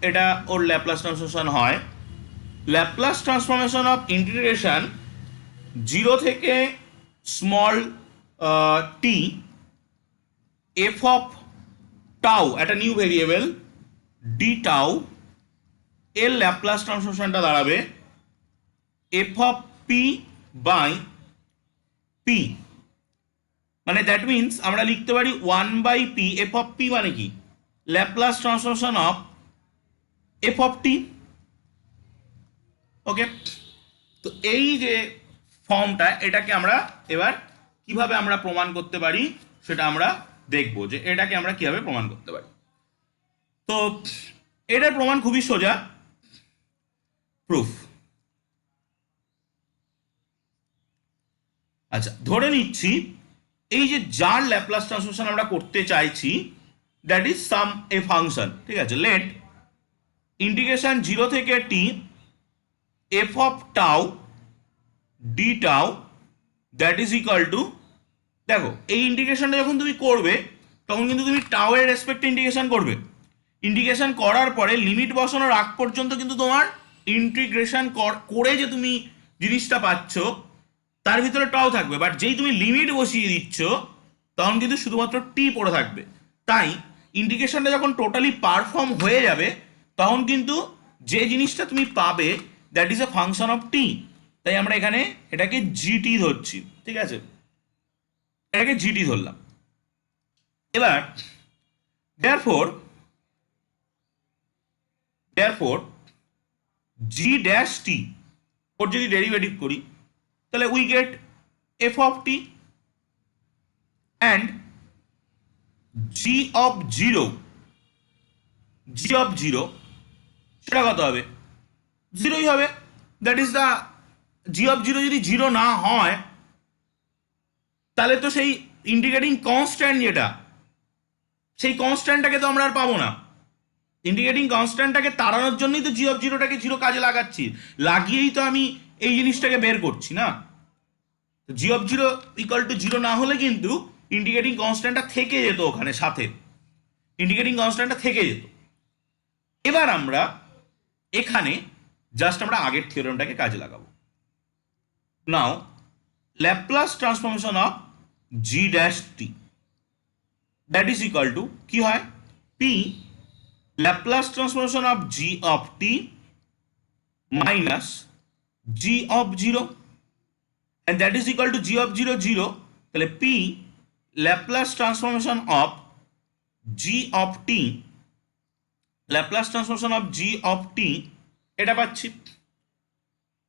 এটা ওর ল্যাপ্লাস ট্রান্সফরমেশন হয় Laplace transformation of integration zero থেকে small t f of tau একটা new variable d tau এর Laplace ট্রান্সফরমেশনটা দাঁড়াবে f of P by p, মানে দ্যাট মিনস আমরা লিখতে পারি 1/p এফ অফ পি মানে কি Laplace transformation of F of t. Okay, তো এই যে ফর্মটা এটাকে আমরা এবার কিভাবে আমরা প্রমাণ করতে পারি সেটা আমরা দেখব, যে এটাকে আমরা কিভাবে প্রমাণ করতে পারি। তো এটার প্রমাণ খুবই সোজা, প্রুফ। আচ্ছা, ধরে নিচ্ছি এই যে যার ল্যাপ্লাস ট্রান্সফরমেশন আমরা করতে চাইছি that is some A function, ঠিক আছে। লেট ইন্টিগ্রেশন জিরো থেকে t f of tau d tau that is equal two, দেখো এই ইন্টিগ্রেশনটা যখন তুমি করবে তখন কিন্তু তুমি টাউ এর রেসপেক্টে ইন্টিগ্রেশন করবে। ইন্টিগ্রেশন করার পরে লিমিট বসানোর আগ পর্যন্ত কিন্তু তোমার ইন্টিগ্রেশন করে যে তুমি জিনিসটা পাচ্ছ তার ভিতরে টাও থাকবে, বাট যেই তুমি লিমিট বসিয়ে দিচ্ছ তখন কিন্তু শুধুমাত্র টি পড়ে থাকবে। তাই ইন্টিগ্রেশনটা যখন টোটালি পারফর্ম হয়ে যাবে তখন কিন্তু যে জিনিসটা তুমি পাবে that is a function of t. তাই আমরা এখানে এটাকে জিটি ধরছি, ঠিক আছে, এটাকে জিটি ধরলাম। এবার therefore জি ড্যাশ টি ওর যদি ডেরিভেটিভ করি তাহলে we get F of T and G of zero সেটা কত হবে, জিরোই হবে। That is the G of zero. যদি জিরো না হয় তাহলে তো সেই ইন্টিগ্রেটিং কনস্ট্যান্ট যেটা সেই কনস্ট্যান্টটাকে তো আমরা আর পাবো না। ইন্টিগ্রেটিং কনস্ট্যান্টটাকে তাড়ানোর জন্যই তো জি অফ জিরোটাকে জিরো কাজে লাগাচ্ছি, লাগিয়েই তো আমি এই জিনিসটাকে বের করছি না। G of zero equal to zero না হলে কিন্তু ইন্টিগ্রেটিং কনস্ট্যান্টটা থেকে যেত ওখানে, সাথে ইন্টিগ্রেটিং কনস্ট্যান্টটা থেকে যেত। এবার আমরা এখানে জাস্ট আমরা আগের থিওরেমটাকে কাজে লাগাবো। Now Laplace transformation of g dash T that is equal to কি হয়, p Laplace transformation of g of T minus g of zero, and that is equal to g of 0 0, তাহলে p Laplace transformation of g of t, Laplace transformation of g of t এটা পাচ্ছি।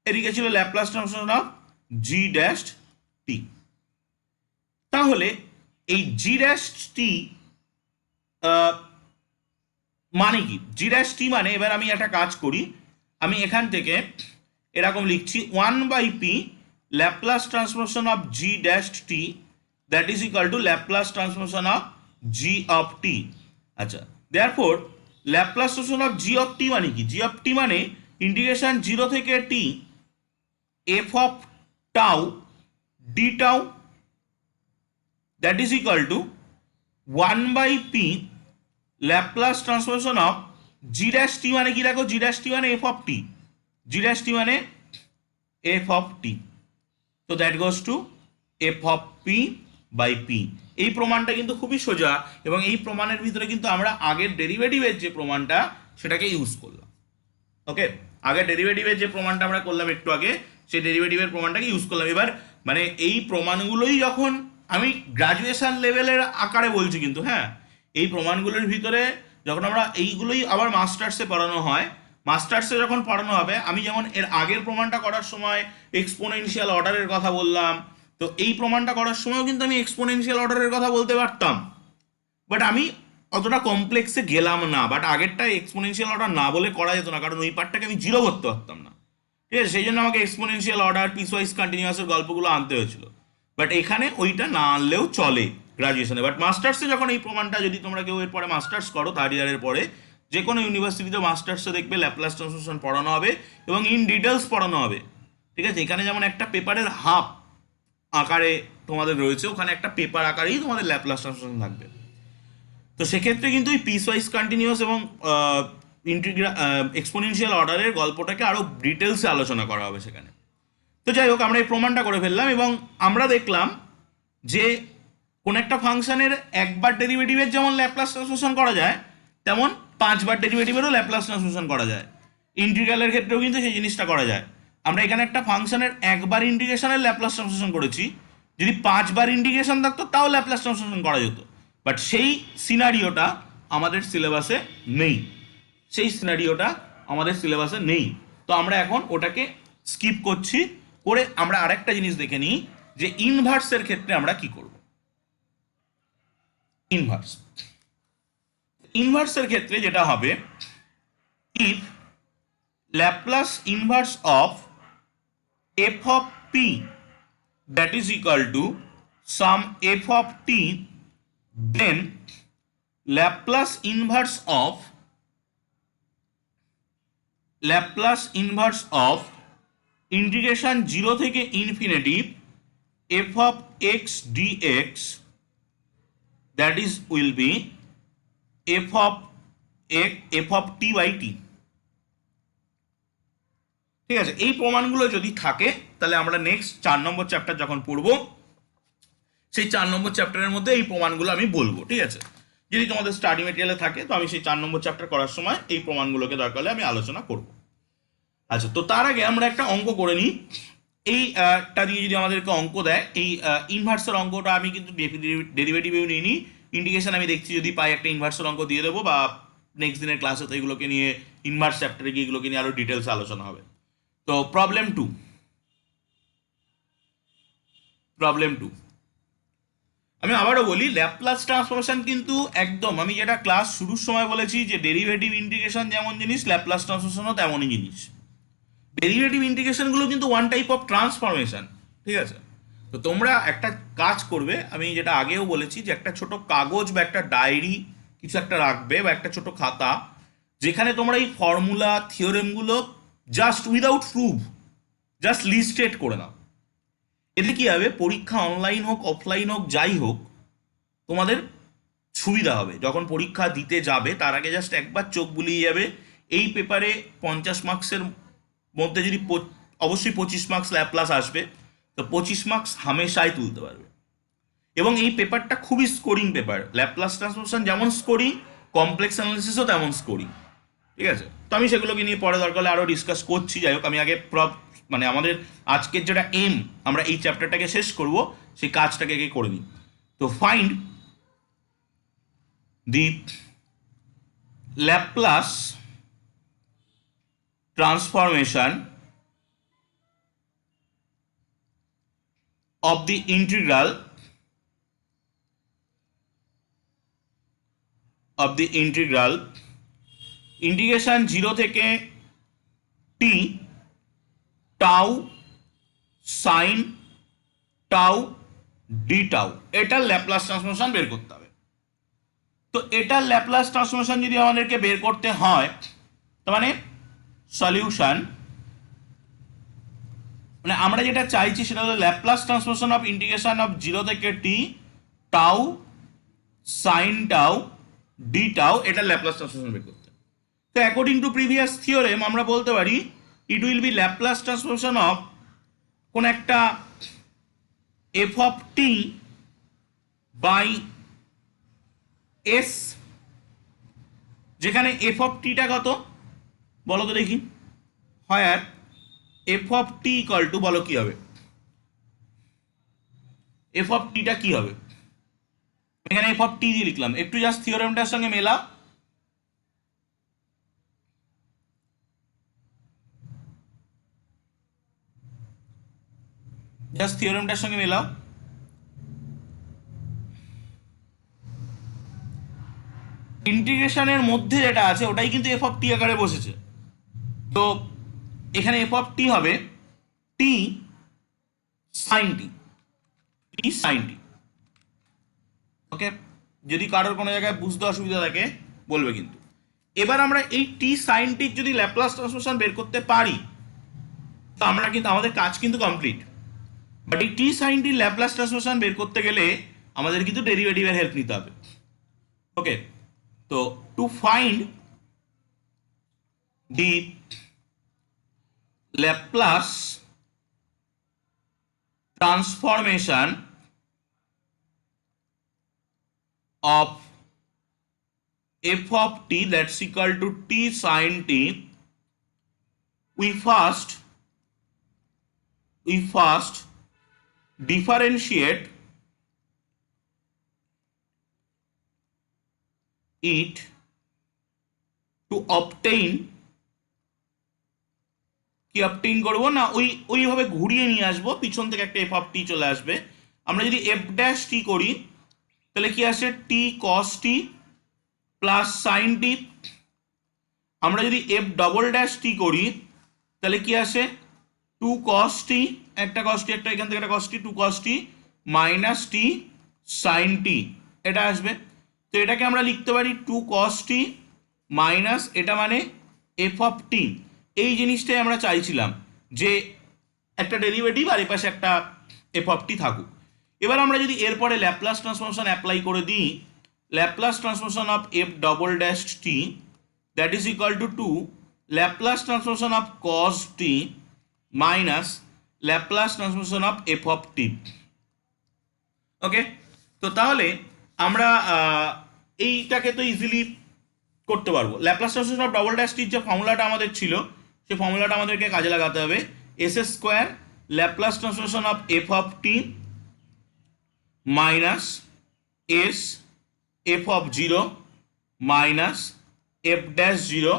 এদিকে ছিল Laplace transformation of g dash t। তাহলে এই g dash t মানে কি, g dash t মানে, এবার আমি একটা কাজ করি, আমি এখান থেকে এরকম লিখছি 1/p Laplace transformation of g dashed t that is equal to Laplace transformation of g of t। আচ্ছা, therefore Laplace transformation of g of t মানে কি, g of t মানে ইন্টিগ্রেশন জিরো থেকে t f of tau d tau that is equal to 1/p Laplace transformation of g dash t মানে কি, দেখো g dash t মানে f of t, g dash t মানে f of t, তো that goes to F of P by P. এই প্রমাণটা কিন্তু খুবই সোজা, এবং এই প্রমাণের ভিতরে কিন্তু আমরা আগের ডেরিভেটিভের যে প্রমাণটা সেটাকে ইউজ করলাম। ওকে, আগের ডেরিভেটিভের যে প্রমাণটা আমরা করলাম একটু আগে, সেই ডেরিভেটিভের প্রমাণটাকে ইউজ করলাম। এবার মানে এই প্রমাণগুলোই যখন আমি গ্রাজুয়েশন লেভেলের আকারে বলছি কিন্তু, হ্যাঁ, এই প্রমাণগুলোর ভিতরে যখন আমরা এইগুলোই আবার মাস্টার্সে পড়ানো হয়, মাস্টার্সে যখন পড়ানো হবে, আমি যেমন এর আগের প্রমাণটা করার সময় এক্সপোনেনশিয়াল অর্ডারের কথা বললাম, তো এই প্রমাণটা করার সময়ও কিন্তু আমি এক্সপোনেনশিয়াল অর্ডারের কথা বলতে পারতাম, বাট আমি অতটা কমপ্লেক্সে গেলাম না। বাট আগেরটা এক্সপোনেনশিয়াল অর্ডার না বলে করা যেত না, কারণ ওই পার্টটাকে আমি জিরো করতে পারতাম না, ঠিক আছে। সেই জন্য আমাকে এক্সপোনেনশিয়াল অর্ডার, পিসওয়াইজ কন্টিনিউয়াসের গল্পগুলো আনতে হয়েছিল। বাট এখানে ওইটা না আনলেও চলে গ্রাজুয়েশনে। বাট মাস্টার্সে যখন এই প্রমাণটা, যদি তোমরা কেউ এরপরে মাস্টার্স করো থার্ড ইয়ারের পরে, যে কোনো ইউনিভার্সিটিতে মাস্টার্সে দেখবে ল্যাপ্লাস ট্রান্সফরমেশন পড়ানো হবে এবং ইন ডিটেলস পড়ানো হবে, ঠিক আছে। এখানে যেমন একটা পেপারের হাফ আকারে তোমাদের রয়েছে, ওখানে একটা পেপার আকারেই তোমাদের ল্যাপ্লাস ট্রান্সফরমেশন থাকবে। তো সেক্ষেত্রে কিন্তু এই পিসওয়াইজ কন্টিনিউয়াস এবং এক্সপোনেনশিয়াল অর্ডারের গল্পটাকে আরো ডিটেলসে আলোচনা করা হবে সেখানে। তো যাই হোক, আমরা এই প্রমাণটা করে ফেললাম এবং আমরা দেখলাম যে কোন একটা ফাংশনের একবার ডেরিভেটিভের যেমন ল্যাপ্লাস ট্রান্সফরমেশন করা যায়, তেমন 5বার ডেরিভেটিভেরও ল্যাপ্লাস ট্রান্সফরমেশন করা যায়। ইন্টিগ্রালের ক্ষেত্রেও কিন্তু সেই জিনিসটা করা যায়। আমরা এখানে একটা ফাংশনের একবার ইন্টিগ্রেশনের ল্যাপ্লাস ট্রান্সফরমেশন করেছি, যদি 5বার ইন্টিগ্রেশন থাকতো তাও ল্যাপ্লাস ট্রান্সফরমেশন করা যেত, বাট সেই সিনারিওটা আমাদের সিলেবাসে নেই। সেই সিনারিওটা আমাদের সিলেবাসে নেই। তো আমরা এখন ওটাকে স্কিপ করছি, করে আমরা আরেকটা জিনিস দেখে নিই যে ইনভার্সের ক্ষেত্রে আমরা কি করব। ইনভার্সের ক্ষেত্রে যেটা হবে, if Laplace inverse of F of P that is equal to some f of t, then Laplace inverse of integration 0 থেকে infinity f of x dx that is will be f of t by t. ঠিক আছে, এই প্রমাণগুলো যদি থাকে তাহলে আমরা next 4 নম্বর chapter যখন পড়বো, সেই 4 নম্বর চ্যাপ্টারের মধ্যে এই প্রমাণগুলো আমি বলবো। ঠিক আছে, যদি তোমাদের স্টাডি মেটেরিয়ালে থাকে তো আমি সেই 4 নম্বর চ্যাপ্টার করার সময় এই প্রমাণগুলোকে দরকার হলে আমি আলোচনা করব। আচ্ছা, তো তার আগে আমরা একটা অঙ্ক করে নিই। এইটা দিয়ে যদি আমাদেরকে অঙ্ক দেয়, এই ইনভার্সের অঙ্কটা আমি কিন্তু ডেরিভেটিভেও নিয়ে নিই, ইন্টিগ্রেশন আমি দেখছি যদি পাই একটা ইনভার্সের অঙ্ক দিয়ে দেবো, বা নেক্সট দিনের ক্লাসে তো এগুলোকে নিয়ে ইনভার্স চ্যাপ্টারে গিয়ে এগুলোকে নিয়ে আরো ডিটেলস আলোচনা হবে। তো প্রবলেম টু আমি আবারও বলি, ল্যাপ্লাস ট্রান্সফরমেশন কিন্তু একদম আমি যেটা ক্লাস শুরুর সময় বলেছি যে ডেরিভেটিভ ইন্টিগ্রেশন যেমন জিনিস, ল্যাপ্লাস ট্রান্সফরমেশনও তেমনই জিনিস। ডেরিভেটিভ ইন্টিগ্রেশনগুলো কিন্তু ওয়ান টাইপ অফ ট্রান্সফরমেশন। ঠিক আছে, তো তোমরা একটা কাজ করবে, আমি যেটা আগেও বলেছি যে একটা ছোট কাগজ বা একটা ডায়েরি কিছু একটা রাখবে, বা একটা ছোট খাতা, যেখানে তোমরা এই ফর্মুলা থিওরেমগুলো just without proof just listed করে নাও। এতে কি হবে, পরীক্ষা অনলাইন হোক অফলাইন হোক যাই হোক, তোমাদের সুবিধা হবে। যখন পরীক্ষা দিতে যাবে তার আগে জাস্ট একবার চোখ বুলিয়ে যাবে, এই পেপারে 50 মার্কসের মধ্যে যদি অবশ্যই 25 মার্কস ল্যাপ্লাস আসবে, তো 25 মার্কস হামেশাই তুলতে পারবে। এবং এই পেপারটা খুবই স্কোরিং পেপার, ল্যাপ্লাস ট্রান্সফরমেশন যেমন স্কোরিং, কমপ্লেক্স অ্যানালিসিসও তেমন স্কোরিং। ঠিক আছে, তো আমি সেগুলোকে নিয়ে পরে দরকার হলে আরও ডিসকাস করছি। যাই হোক, আমি আগে মানে আমাদের আজকের যেটা এম, আমরা এই চ্যাপ্টারটাকে শেষ করব, সেই কাজটাকে আগে করে নিই। তো find the Laplace transformation of the integral integration 0 থেকে t tau sine tau d tau, এটার ল্যাপ্লাস ট্রান্সফরমেশন বের করতে হবে। তো এটার ল্যাপ্লাস ট্রান্সফরমেশন যদি আমাদেরকে বের করতে হয়, তার মানে সলিউশন, মানে আমরা যেটা চাইছি সেটা হলো Laplace transformation of integration of 0 থেকে t tau sine tau d tau, এটা ল্যাপ্লাস ট্রান্সফরমেশন বের করতে। তো অ্যাকর্ডিং টু প্রিভিয়াস থিওরেম আমরা বলতে পারি it will be Laplace transformation of কোন একটা f of t by s, যেখানে এফ অফ টিটা কত বলো তো দেখি, হয় আর f of t equal to, বলো কি হবে, এফ অফ টিটা কি হবে, এখানে এফ অফ টি দিয়ে লিখলাম, একটু জাস্ট থিওরেমটার সঙ্গে মেলাও। জাস্ট থিওরেমটার সঙ্গে মেলাও। ইন্টিগ্রেশনের মধ্যে যেটা আছে ওটাই কিন্তু এফ অফ টি আকারে বসেছে। তো এখানে এফ অফ টি হবে টি সাইন টি, টি সাইন টি। ওকে, যদি কারোর কোনো জায়গায় বুঝতে অসুবিধা থাকে বলবে কিন্তু। এবার আমরা এই টি সাইন টির যদি ল্যাপ্লাস ট্রান্সফরমেশন বের করতে পারি, তো আমরা কিন্তু আমাদের কাজ কিন্তু কমপ্লিট। বাট এই টি সাইন টির ল্যাপ্লাস ট্রান্সফরমেশন বের করতে গেলে আমাদের কিন্তু ডেরিভেটিভের হেল্প নিতে হবে। ওকে, তো to find the Laplace transformation of f of t, that's equal to t sin t, we first differentiate it to obtain, কি অবটেইন করবো না, ওইভাবে ঘুরিয়ে নিয়ে আসবো, পিছন থেকে একটা এফ অফ টি চলে আসবে। আমরা যদি এফ ড্যাশ টি করি তাহলে কি আসে, টি কস টি প্লাস সাইন টি। আমরা যদি এফ ডবল ড্যাশ টি করি তাহলে কি আসে, টু কস টি, একটা কস টি, একটা এখান থেকে একটা কস টি, টু কস টি মাইনাস টি সাইন টি, এটা আসবে। তো এটাকে আমরা লিখতে পারি টু কস টি মাইনাস, এটা মানে এফ অফ টি। এই জিনিসটাই আমরা চাইছিলাম, যে একটা ডেরিভেটিভ আর এপাশে একটা এফ অফ টি থাকুক। এবার আমরা যদি এরপরে ল্যাপ্লাস ট্রান্সফরমেশন অ্যাপ্লাই করে দিই, Laplace transformation of f double dash T that is equal to two Laplace transformation of cos t minus Laplace transformation of F of t. Okay, তো তাহলে আমরা এইটাকে তো ইজিলি করতে পারবো। Laplace transformation of double dash টির যে ফর্মুলাটা আমাদের ছিল, সেই ফর্মুলাটা আমাদেরকে কাজে লাগাতে হবে। S square Laplace transformation of F of T minus s f of zero minus f dash zero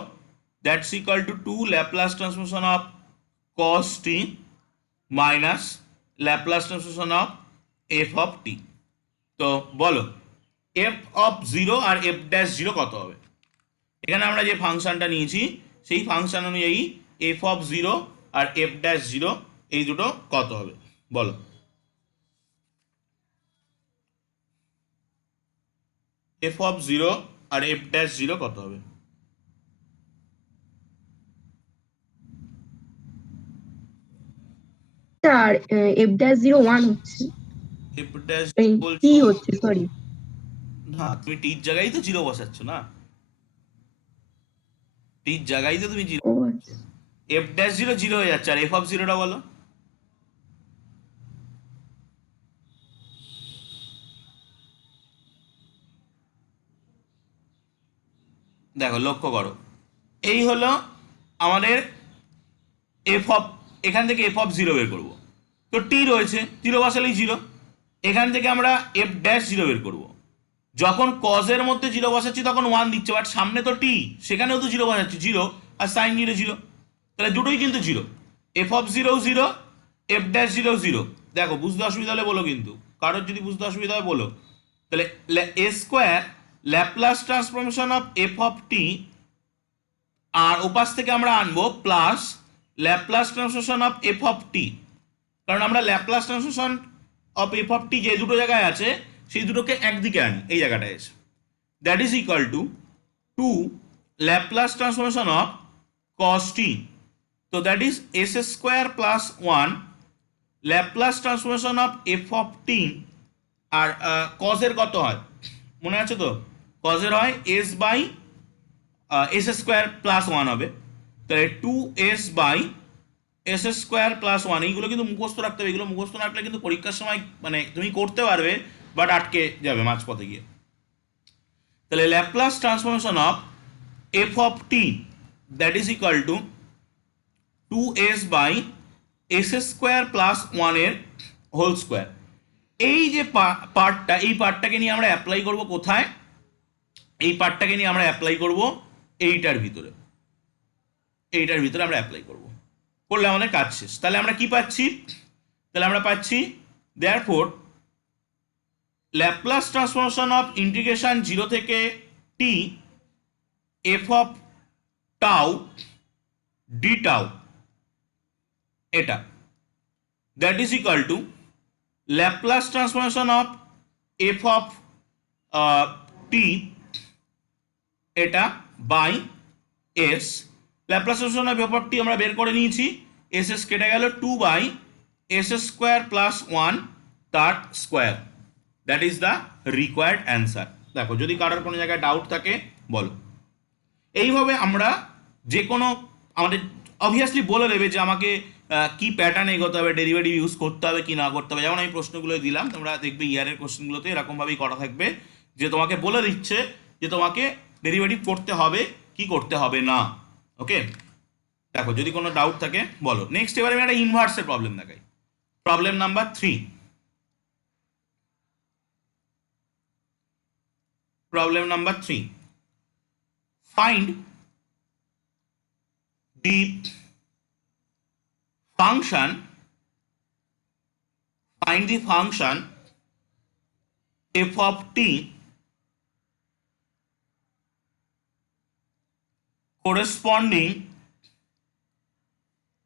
that's equal to two Laplace transformation of cos t minus Laplace transformation of F of t. তো বলো F of zero আর F dash zero কত হবে? এখানে আমরা যে ফাংশনটা নিয়েছি সেই ফাংশন অনুযায়ী এফ অফ জিরো আর এফ ড্যাশ জিরো এই দুটো কত হবে বলো। এফ অফ জিরো আর এফ ড্যাশ জিরো কত হবে? আর এফ ড্যাশ 0 1 হচ্ছে, এফ ড্যাশ টি বলছো হচ্ছে, সরি। না, তুমি টির জায়গায় তো জিরো বসাচ্ছ না, টির জায়গায় তো তুমি জিরো, ও আচ্ছা, এফ ড্যাশ জিরো জিরো হয়ে যাচ্ছে, আর এফ অফ জিরোটা বলো। দেখো লক্ষ্য করো, এই হলো আমাদের এফ অফ, এখান থেকে এফ অফ জিরো বের করবো, তো টি রয়েছে, জিরো বসালেই জিরো। এখান থেকে আমরা এফ ড্যাশ জিরো বের করবো, যখন কজের মধ্যে জিরো বসাচ্ছি তখন ওয়ান দিচ্ছে, বাট সামনে তো টি, সেখানেও তো জিরো বসাচ্ছি, জিরো আর সাইন জিরো জিরো, তাহলে দুটোই কিন্তু zero. F of zero zero, f dash zero zero. দেখো বুঝতে অসুবিধা হলে বলো, কিন্তু কারোর যদি বুঝতে অসুবিধা হয় বলো। তাহলে a square Laplace transformation of F of টি, আর ওপাশ থেকে আমরা আনবো plus Laplace transformation of F of t, কারণ আমরা Laplace transformation of F of t যে দুটো জায়গায় আছে সেই দুটোকে একদিকে আনি, এই জায়গাটায় এসে, that is equal to two Laplace transformation of cos t, তো that is s square plus one Laplace transformation of F of টি। আর কজের কত হয় মনে আছে তো, কজের হয় s by S square plus one হবে, তাহলে two S by S square plus one. এইগুলো কিন্তু মুখস্থ রাখতে হবে, এগুলো মুখস্থ রাখলে কিন্তু পরীক্ষার সময় মানে তুমি করতে পারবে বাট আটকে যাবে মাঝপথে গিয়ে। তাহলে Laplace transformation of F of T that is equal to two S by S square plus ওয়ানের হোল স্কোয়ার। এই যে পার্টটা, এই পার্টটাকে নিয়ে আমরা অ্যাপ্লাই করব কোথায়, এই পার্টটাকে নিয়ে আমরা অ্যাপ্লাই করব এইটার ভিতরে, এইটার ভিতরে আমরা অ্যাপ্লাই করব, করলে আমাদের কাজ শেষ। তাহলে আমরা কি পাচ্ছি, তাহলে আমরা পাচ্ছি therefore Laplace transformation of integration zero থেকে t f of tau d tau, এটা that is equal to Laplace transformation of F of t, এটা by s, Laplace transformation of F of t আমরা বের করে নিয়েছি, এস এস কেটে গেল, two by S square plus one তার square, that is the required answer. দেখো যদি কারোর কোনো জায়গায় ডাউট থাকে বলো। এইভাবে আমরা যে কোনো আমাদের অবভিয়াসলি বলে দেবে যে আমাকে কি প্যাটার্ন এগোতে হবে, ডেরিভেটিভ ইউজ করতে হবে কি না করতে হবে। যেমন আমি প্রশ্নগুলো দিলাম, তোমরা দেখবে ইয়ারের কোশ্চেনগুলোতে এরকমভাবেই করা থাকবে যে তোমাকে বলে দিচ্ছে যে তোমাকে ডেরিভেটিভ করতে হবে কি করতে হবে না। ওকে, দেখো যদি কোনো ডাউট থাকে বলো। নেক্সট এবারে আমি একটা ইনভার্সের প্রবলেম দেখাই। Problem number 3। Problem number 3, find the function f of t corresponding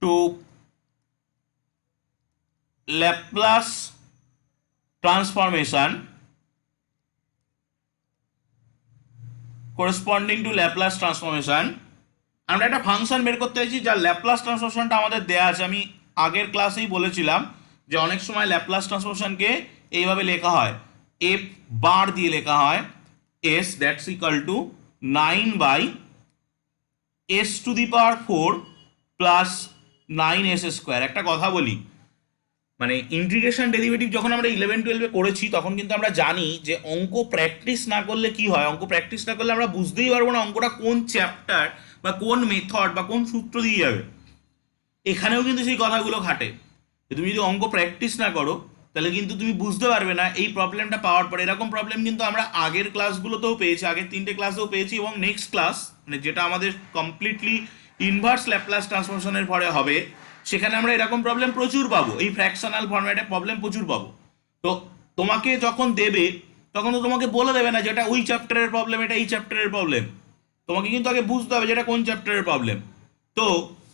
to Laplace transformation আমরা একটা ফাংশন বের করতে চাইছি যার ল্যাপ্লাস ট্রান্সফরমেশনটা আমাদের দেয়া আছে। আমি আগের ক্লাসেই বলেছিলাম যে অনেক সময় ল্যাপ্লাস ট্রান্সফরমেশনকে এইভাবে লেখা হয়, এফ বার দিয়ে লেখা হয় S that's equal two 9/s⁴ plus 9s²। একটা কথা বলি, মানে ইন্টিগ্রেশন ডেরিভেটিভ যখন আমরা 11-12 করেছি তখন কিন্তু আমরা জানি যে অঙ্ক প্র্যাকটিস না করলে কি হয়, অঙ্ক প্র্যাকটিস না করলে আমরা বুঝতেই পারবো না অঙ্কটা কোন চ্যাপ্টার বা কোন মেথড বা কোন সূত্র দিয়ে যাবে। এখানেও কিন্তু সেই কথাগুলো খাটে। তুমি যদি অঙ্ক প্র্যাকটিস না করো তাহলে কিন্তু তুমি বুঝতে পারবে না এই প্রবলেমটা পাওয়ার পরে। এরকম প্রবলেম কিন্তু আমরা আগের ক্লাসগুলোতেও পেয়েছি, আগের 3টে ক্লাসেও পেয়েছি, এবং নেক্সট ক্লাস মানে যেটা আমাদের কমপ্লিটলি ইনভার্স ল্যাপ্লাস ট্রান্সফরমেশনের পরে হবে সেখানে আমরা এরকম প্রবলেম প্রচুর পাবো, এই ফ্র্যাকশনাল ফরম্যাটে প্রবলেম প্রচুর পাবো। তো তোমাকে যখন দেবে তখন তো তোমাকে বলে দেবে না যেটা ওই চ্যাপ্টারের প্রবলেম, এটা এই চ্যাপ্টারের প্রবলেম। তোমাকে কিন্তু আগে বুঝতে হবে যেটা কোন চ্যাপ্টারের প্রবলেম। তো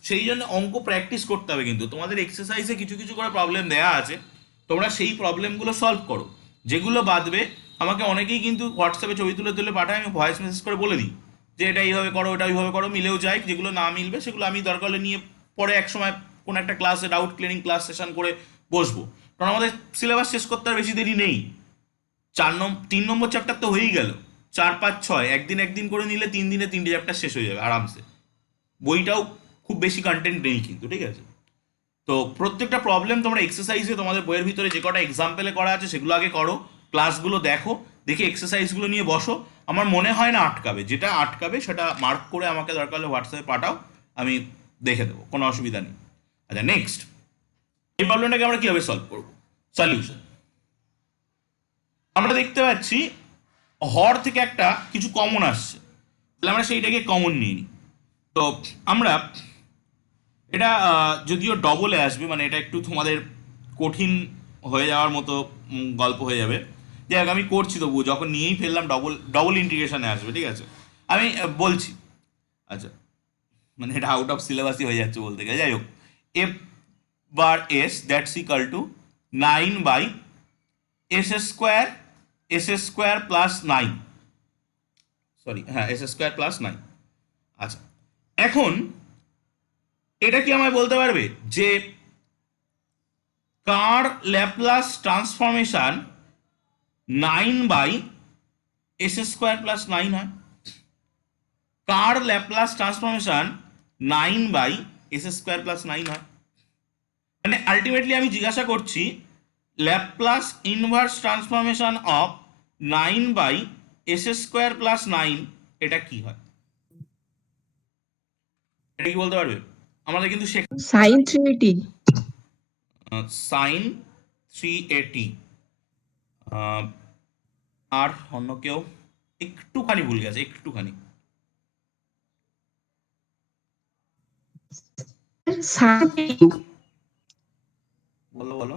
সেই জন্য অঙ্ক প্র্যাকটিস করতে হবে। কিন্তু তোমাদের এক্সারসাইজে কিছু কিছু করে প্রবলেম দেওয়া আছে, তোমরা সেই প্রবলেমগুলো সলভ করো। যেগুলো বাদবে আমাকে অনেকেই কিন্তু হোয়াটসঅ্যাপে ছবি তুলে তুলে পাঠায়, আমি ভয়েস মেসেজ করে বলে দিই যে এটা এইভাবে করো ওটা এইভাবে করো, মিলেও যায়। যেগুলো না মিলবে সেগুলো আমি দরকার হলে নিয়ে পরে এক সময় কোনো একটা ক্লাসে ডাউট ক্লিয়ারিং ক্লাস সেশন করে বসবো। কারণ আমাদের সিলেবাস শেষ করতে আর বেশি দেরি নেই। 3 নম্বর চ্যাপ্টার তো হয়েই গেল, 4, 5, 6 একদিন করে নিলে 3 দিনে 3টে চ্যাপ্টার শেষ হয়ে যাবে আরামসে। বইটাও খুব বেশি কন্টেন্ট নেই কিন্তু, ঠিক আছে? তো প্রত্যেকটা প্রবলেম তোমরা এক্সারসাইজে তোমাদের বইয়ের ভিতরে যে কটা এক্সাম্পলে করা আছে সেগুলো আগে করো, ক্লাসগুলো দেখো, দেখে এক্সারসাইজগুলো নিয়ে বসো। আমার মনে হয় না আটকাবে, যেটা আটকাবে সেটা মার্ক করে আমাকে দরকার হলে হোয়াটসঅ্যাপে পাঠাও, আমি দেখে দেবো, কোনো অসুবিধা নেই। আচ্ছা নেক্সট, এই প্রবলেমটাকে আমরা কীভাবে সলভ করবো? সলিউশন আমরা দেখতে পাচ্ছি হর থেকে একটা কিছু কমন আসছে, তাহলে আমরা সেইটাকে কমন নিয়ে নিই। তো আমরা এটা যদিও ডবলে আসবে, মানে এটা একটু তোমাদের কঠিন হয়ে যাওয়ার মতো গল্প হয়ে যাবে। যাই হোক আমি করছি তবুও, যখন নিয়েই ফেললাম ডবল ইন্টিগ্রেশনে আসবে, ঠিক আছে? আমি বলছি। আচ্ছা, মানে এটা আউট অফ সিলেবাসই হয়ে যাচ্ছে বলতে গেলে। যাই হোক, F bar S that's equal two 9/s² plus 9, sorry হ্যাঁ s² প্লাস 9। আচ্ছা, এখন এটা কি আমায় বলতে পারবে যে কার ল্যাপ্লাস ট্রান্সফরমেশন 9/s² প্লাস 9 হয়? কার ল্যাপ্লাস ট্রান্সফরমেশন 9/s² প্লাস 9 হয়? মানে আলটিমেটলি আমি জিজ্ঞাসা করছি Laplace inverse transformation of 9/s² plus 9 এটা কি হয়? এটা কি বলতে পারবে? আমাদের কিন্তু sin 3t sin 3at। আর অন্য কেউ একটুখানি ভুল গেছে, একটুখানি sin বলো বলো।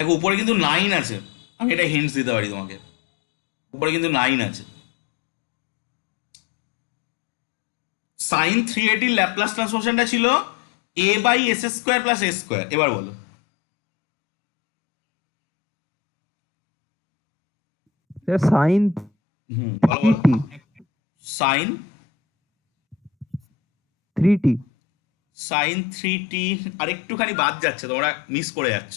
দেখো উপরে কিন্তু 9 আছে, আমি এটা হিন্টস দিতে পারি তোমাকে, উপরে কিন্তু 9 আছে। sin 3at ল্যাপ্লাস ট্রান্সফরমেশনটা ছিল a/s² প্লাস s²। এবার বলো। সাইন বলো বলো। 3t sin 3t sin 3t আর একটুখানি বাদ যাচ্ছে, তোমরা মিস করে যাচ্ছ।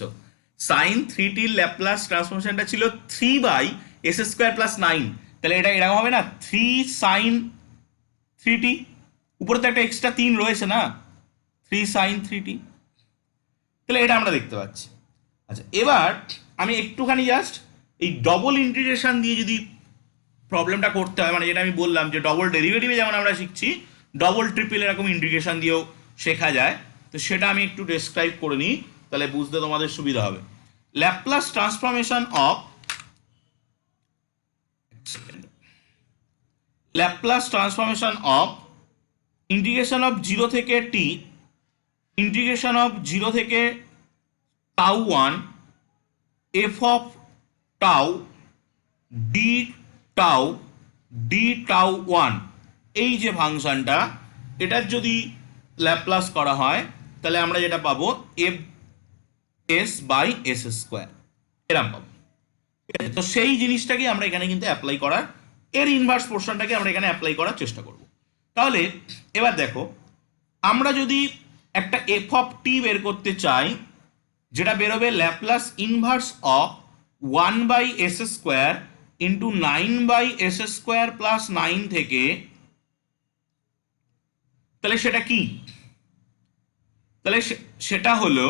sin 3t ল্যাপ্লাস ট্রান্সফরমেশনটা ছিল 3/s² প্লাস 9। তাহলে এটা এরকম হবে না, 3 sin 3t, উপরে তো একটা এক্সট্রা 3 রয়েছে না, 3 sin 3t, তাহলে এটা আমরা দেখতে পাচ্ছি। আচ্ছা, এবার আমি একটুখানি জাস্ট এই ডবল ইন্টিগ্রেশন দিয়ে যদি প্রবলেমটা করতে হয়, মানে যেটা আমি বললাম যে ডবল ডেরিভেটিভে যেমন আমরা শিখছি, ডবল ট্রিপল এরকম ইন্টিগ্রেশন দিয়েও শেখা যায়, তো সেটা আমি একটু ডেসক্রাইব করে নিই, তাহলে বুঝতে তোমাদের সুবিধা হবে। Laplace transformation of Laplace transformation of integration of 0 থেকে t, ইন্টিগ্রেশন অফ 0 থেকে tau 1 f of tau d tau d tau 1, এই যে ফাংশনটা, এটার যদি ল্যাপ্লাস করা হয় তাহলে আমরা যেটা পাবো F S by S square, এরম পাবো। ঠিক আছে, তো সেই জিনিসটাকে আমরা এখানে কিন্তু অ্যাপ্লাই করার, এর ইনভার্স পোর্শনটাকে আমরা এখানে অ্যাপ্লাই করার চেষ্টা করব। তাহলে এবার দেখো, আমরা যদি একটা এফ অফ টি বের করতে চাই, যেটা বেরোবে Laplace inverse of 1 by S square into 9 by S square plus 9 থেকে, তাহলে সেটা কি? তাহলে সেটা হলো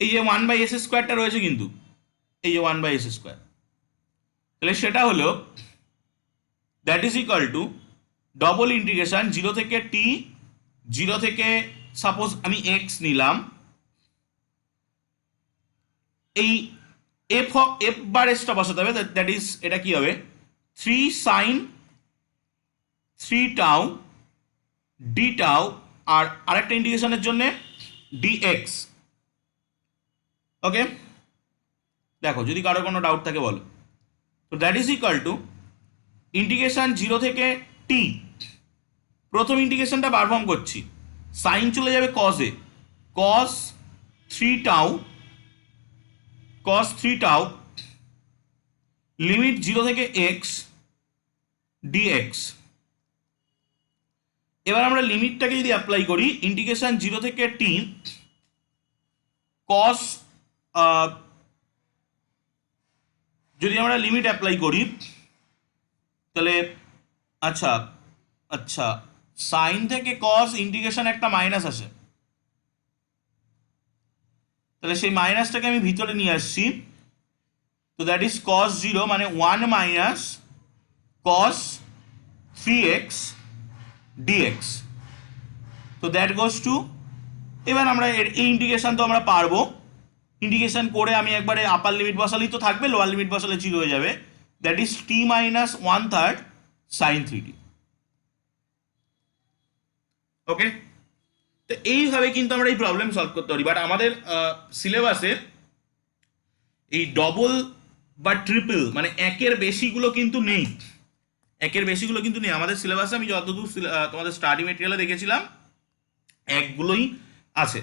এই যে 1 বাই এস স্কোয়ারটা রয়েছে, কিন্তু এই যে 1 বাই এস স্কোয়ার, তাহলে সেটা হলো that is equal two double integration 0 থেকে টি, 0 থেকে সাপোজ আমি এক্স নিলাম, এই এফ এফ বার এসটা বসাতে হবে, দ্যাট ইজ এটা কি হবে 3 sin 3 টাউ ডি টাউ, আর আরেকটা ইন্টিগ্রেশনের জন্য ডিএক্স। ওকে, দেখো যদি কারো কোনো ডাউট থাকে বলো। তো that is equal two integration 0 থেকে টি, প্রথম ইন্টিগ্রেশনটা পারফর্ম করছি, সাইন চলে যাবে কজে, কস 3 টাউ, cos 3 টাউ, লিমিট 0 থেকে x dx। এবার আমরা লিমিটটাকে যদি অ্যাপ্লাই করি, ইন্টিগ্রেশন 0 থেকে t cos, যদি আমরা লিমিট অ্যাপ্লাই করি তাহলে আচ্ছা আচ্ছা সাইন থেকে cos ইন্টিগ্রেশন একটা মাইনাস আসে, তাহলে সেই মাইনাসটাকে আমি ভিতরে নিয়ে আসছি, তো দ্যাট ইজ cos 0 মানে 1 মাইনাস cos 3x dx, তো দ্যাট গোজ টু, এবার আমরা এই ইন্টিগ্রেশন তো আমরা পারবো, ইন্টিগ্রেশন করে আমি একবারে আপার লিমিট বসালেই তো থাকবে, লোয়ার লিমিট বসালে 0 হয়ে যাবে, that is t minus 1/3 sin 3t। ওকে, তো এইভাবে কিন্তু আমরা এই প্রবলেম সলভ করতে পারি, বাট আমাদের সিলেবাসে এই ডবল বা ট্রিপল মানে একের বেশিগুলো কিন্তু নেই, একের বেশিগুলো কিন্তু নেই আমাদের সিলেবাসে। আমি যতদূর তোমাদের স্টাডি মেটেরিয়ালে দেখেছিলাম একগুলোই আছে।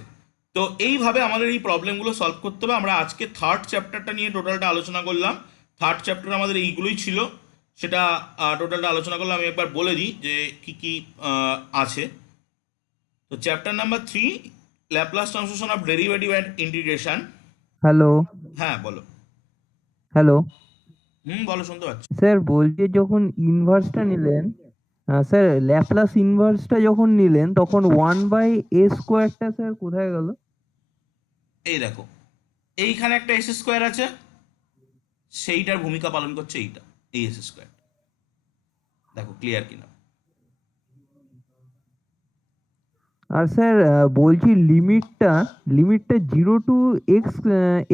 তো এইভাবে আমাদের এই প্রবলেমগুলো সলভ করতে হবে। আমরা আজকে থার্ড চ্যাপ্টারটা নিয়ে টোটালটা আলোচনা করলাম, থার্ড চ্যাপ্টার আমাদের এইগুলোই ছিল, সেটা টোটালটা আলোচনা করলাম। আমি একবার বলে দিই যে কি কি আছে। তো chapter number 3 Laplace transformation of derivative and integration. Hello, হ্যাঁ বলো। হ্যালো বলো, শুনতে পাচ্ছি। স্যার, বলছি যখন ইনভার্সটা নিলেন, স্যার ল্যাপ্লাস ইনভার্সটা যখন নিলেন তখন 1 বাই এ স্কোয়ারটা স্যার কোথায় গেল? এই দেখো, এইখানে একটা এস স্কোয়ার আছে, সেইটার ভূমিকা পালন করছে এইটা, এই এস স্কোয়ার। দেখো ক্লিয়ার কিনা? আর স্যার বলছি লিমিটটা 0 টু এক্স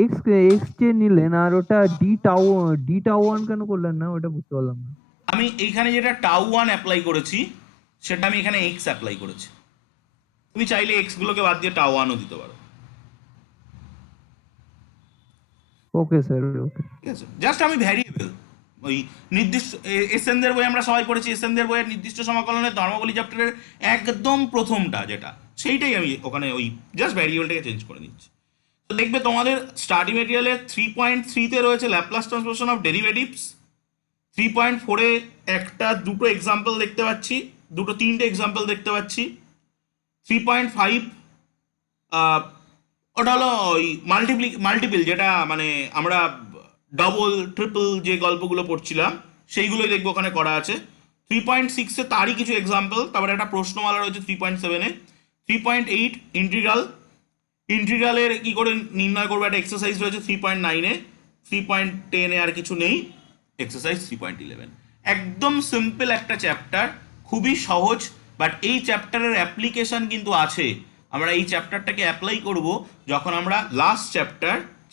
এক্স এক্স যে নিলেন, আর ওটা ডি টাউ 1 কেন করলেন না? ওটা বুঝতে পারলাম না। আমি এইখানে যেটা টাউ 1 অ্যাপ্লাই করেছি সেটা আমি এখানে এক্স অ্যাপ্লাই করেছি, তুমি চাইলে এক্স গুলোকে বাদ দিয়ে টাউ 1ও দিতে পারো। ওকে স্যার, ওকে। ঠিক আছে, জাস্ট আমি ভ্যারিয়েবল ওই নির্দিষ্ট এসএনদের বই আমরা সবাই পড়েছি, এসএনদের বইয়ের নির্দিষ্ট সমাকলনের ধর্মাবলী চ্যাপ্টারের একদম প্রথমটা যেটা, সেইটাই আমি ওখানে ওই জাস্ট ভ্যারিয়েবলটাকে চেঞ্জ করে নিচ্ছি। তো দেখবে তোমাদের স্টাডি মেটেরিয়ালের 3.3-তে রয়েছে ল্যাপ্লাস ট্রান্সফরমেশন অফ ডেরিভেটিভস, 3.4-এ একটা দুটো এক্সাম্পল দেখতে পাচ্ছি, দুটো তিনটে এক্সাম্পল দেখতে পাচ্ছি, 3.5 ওটা হলো ওই মাল্টিপল, যেটা মানে আমরা ডবল ট্রিপল যে গল্পগুলো পড়ছিলাম সেইগুলোই দেখবো ওখানে করা আছে। 3.6-এ তারই কিছু এক্সাম্পল, তারপরে একটা প্রশ্নমালা রয়েছে 3.7-এ। 3.8 ইন্টিগ্রাল, ইন্টিগ্রালের কি করে নির্ণয় করবো একটা এক্সারসাইজ রয়েছে 3.9-এ। 3.10-এ আর কিছু নেই, এক্সারসাইজ 3.11। একদম সিম্পল একটা চ্যাপ্টার, খুবই সহজ, বাট এই চ্যাপ্টারের অ্যাপ্লিকেশন কিন্তু আছে। আমরা এই চ্যাপ্টারটাকে অ্যাপ্লাই করব যখন আমরা last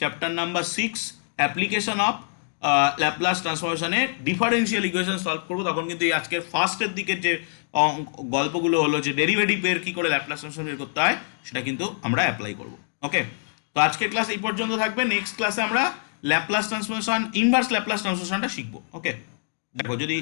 chapter number 6 application of Laplace ট্রান্সফরমেশনে ডিফারেন্সিয়াল ইকুয়েশন সলভ করবো, তখন কিন্তু এই আজকের ফার্স্টের দিকের যে গল্পগুলো হলো যে ডেরিভেটিভের কি করে ল্যাপ্লাস ট্রান্সফর্ম বের করতে হয় সেটা কিন্তু আমরা অ্যাপ্লাই করব। ওকে, তো আজকের ক্লাস এই পর্যন্ত থাকবে। নেক্সট ক্লাসে আমরা ল্যাপ্লাস ট্রান্সফরমেশন, ইনভার্স ল্যাপ্লাস ট্রান্সফরমেশনটা শিখবো। ওকে, দেখো যদি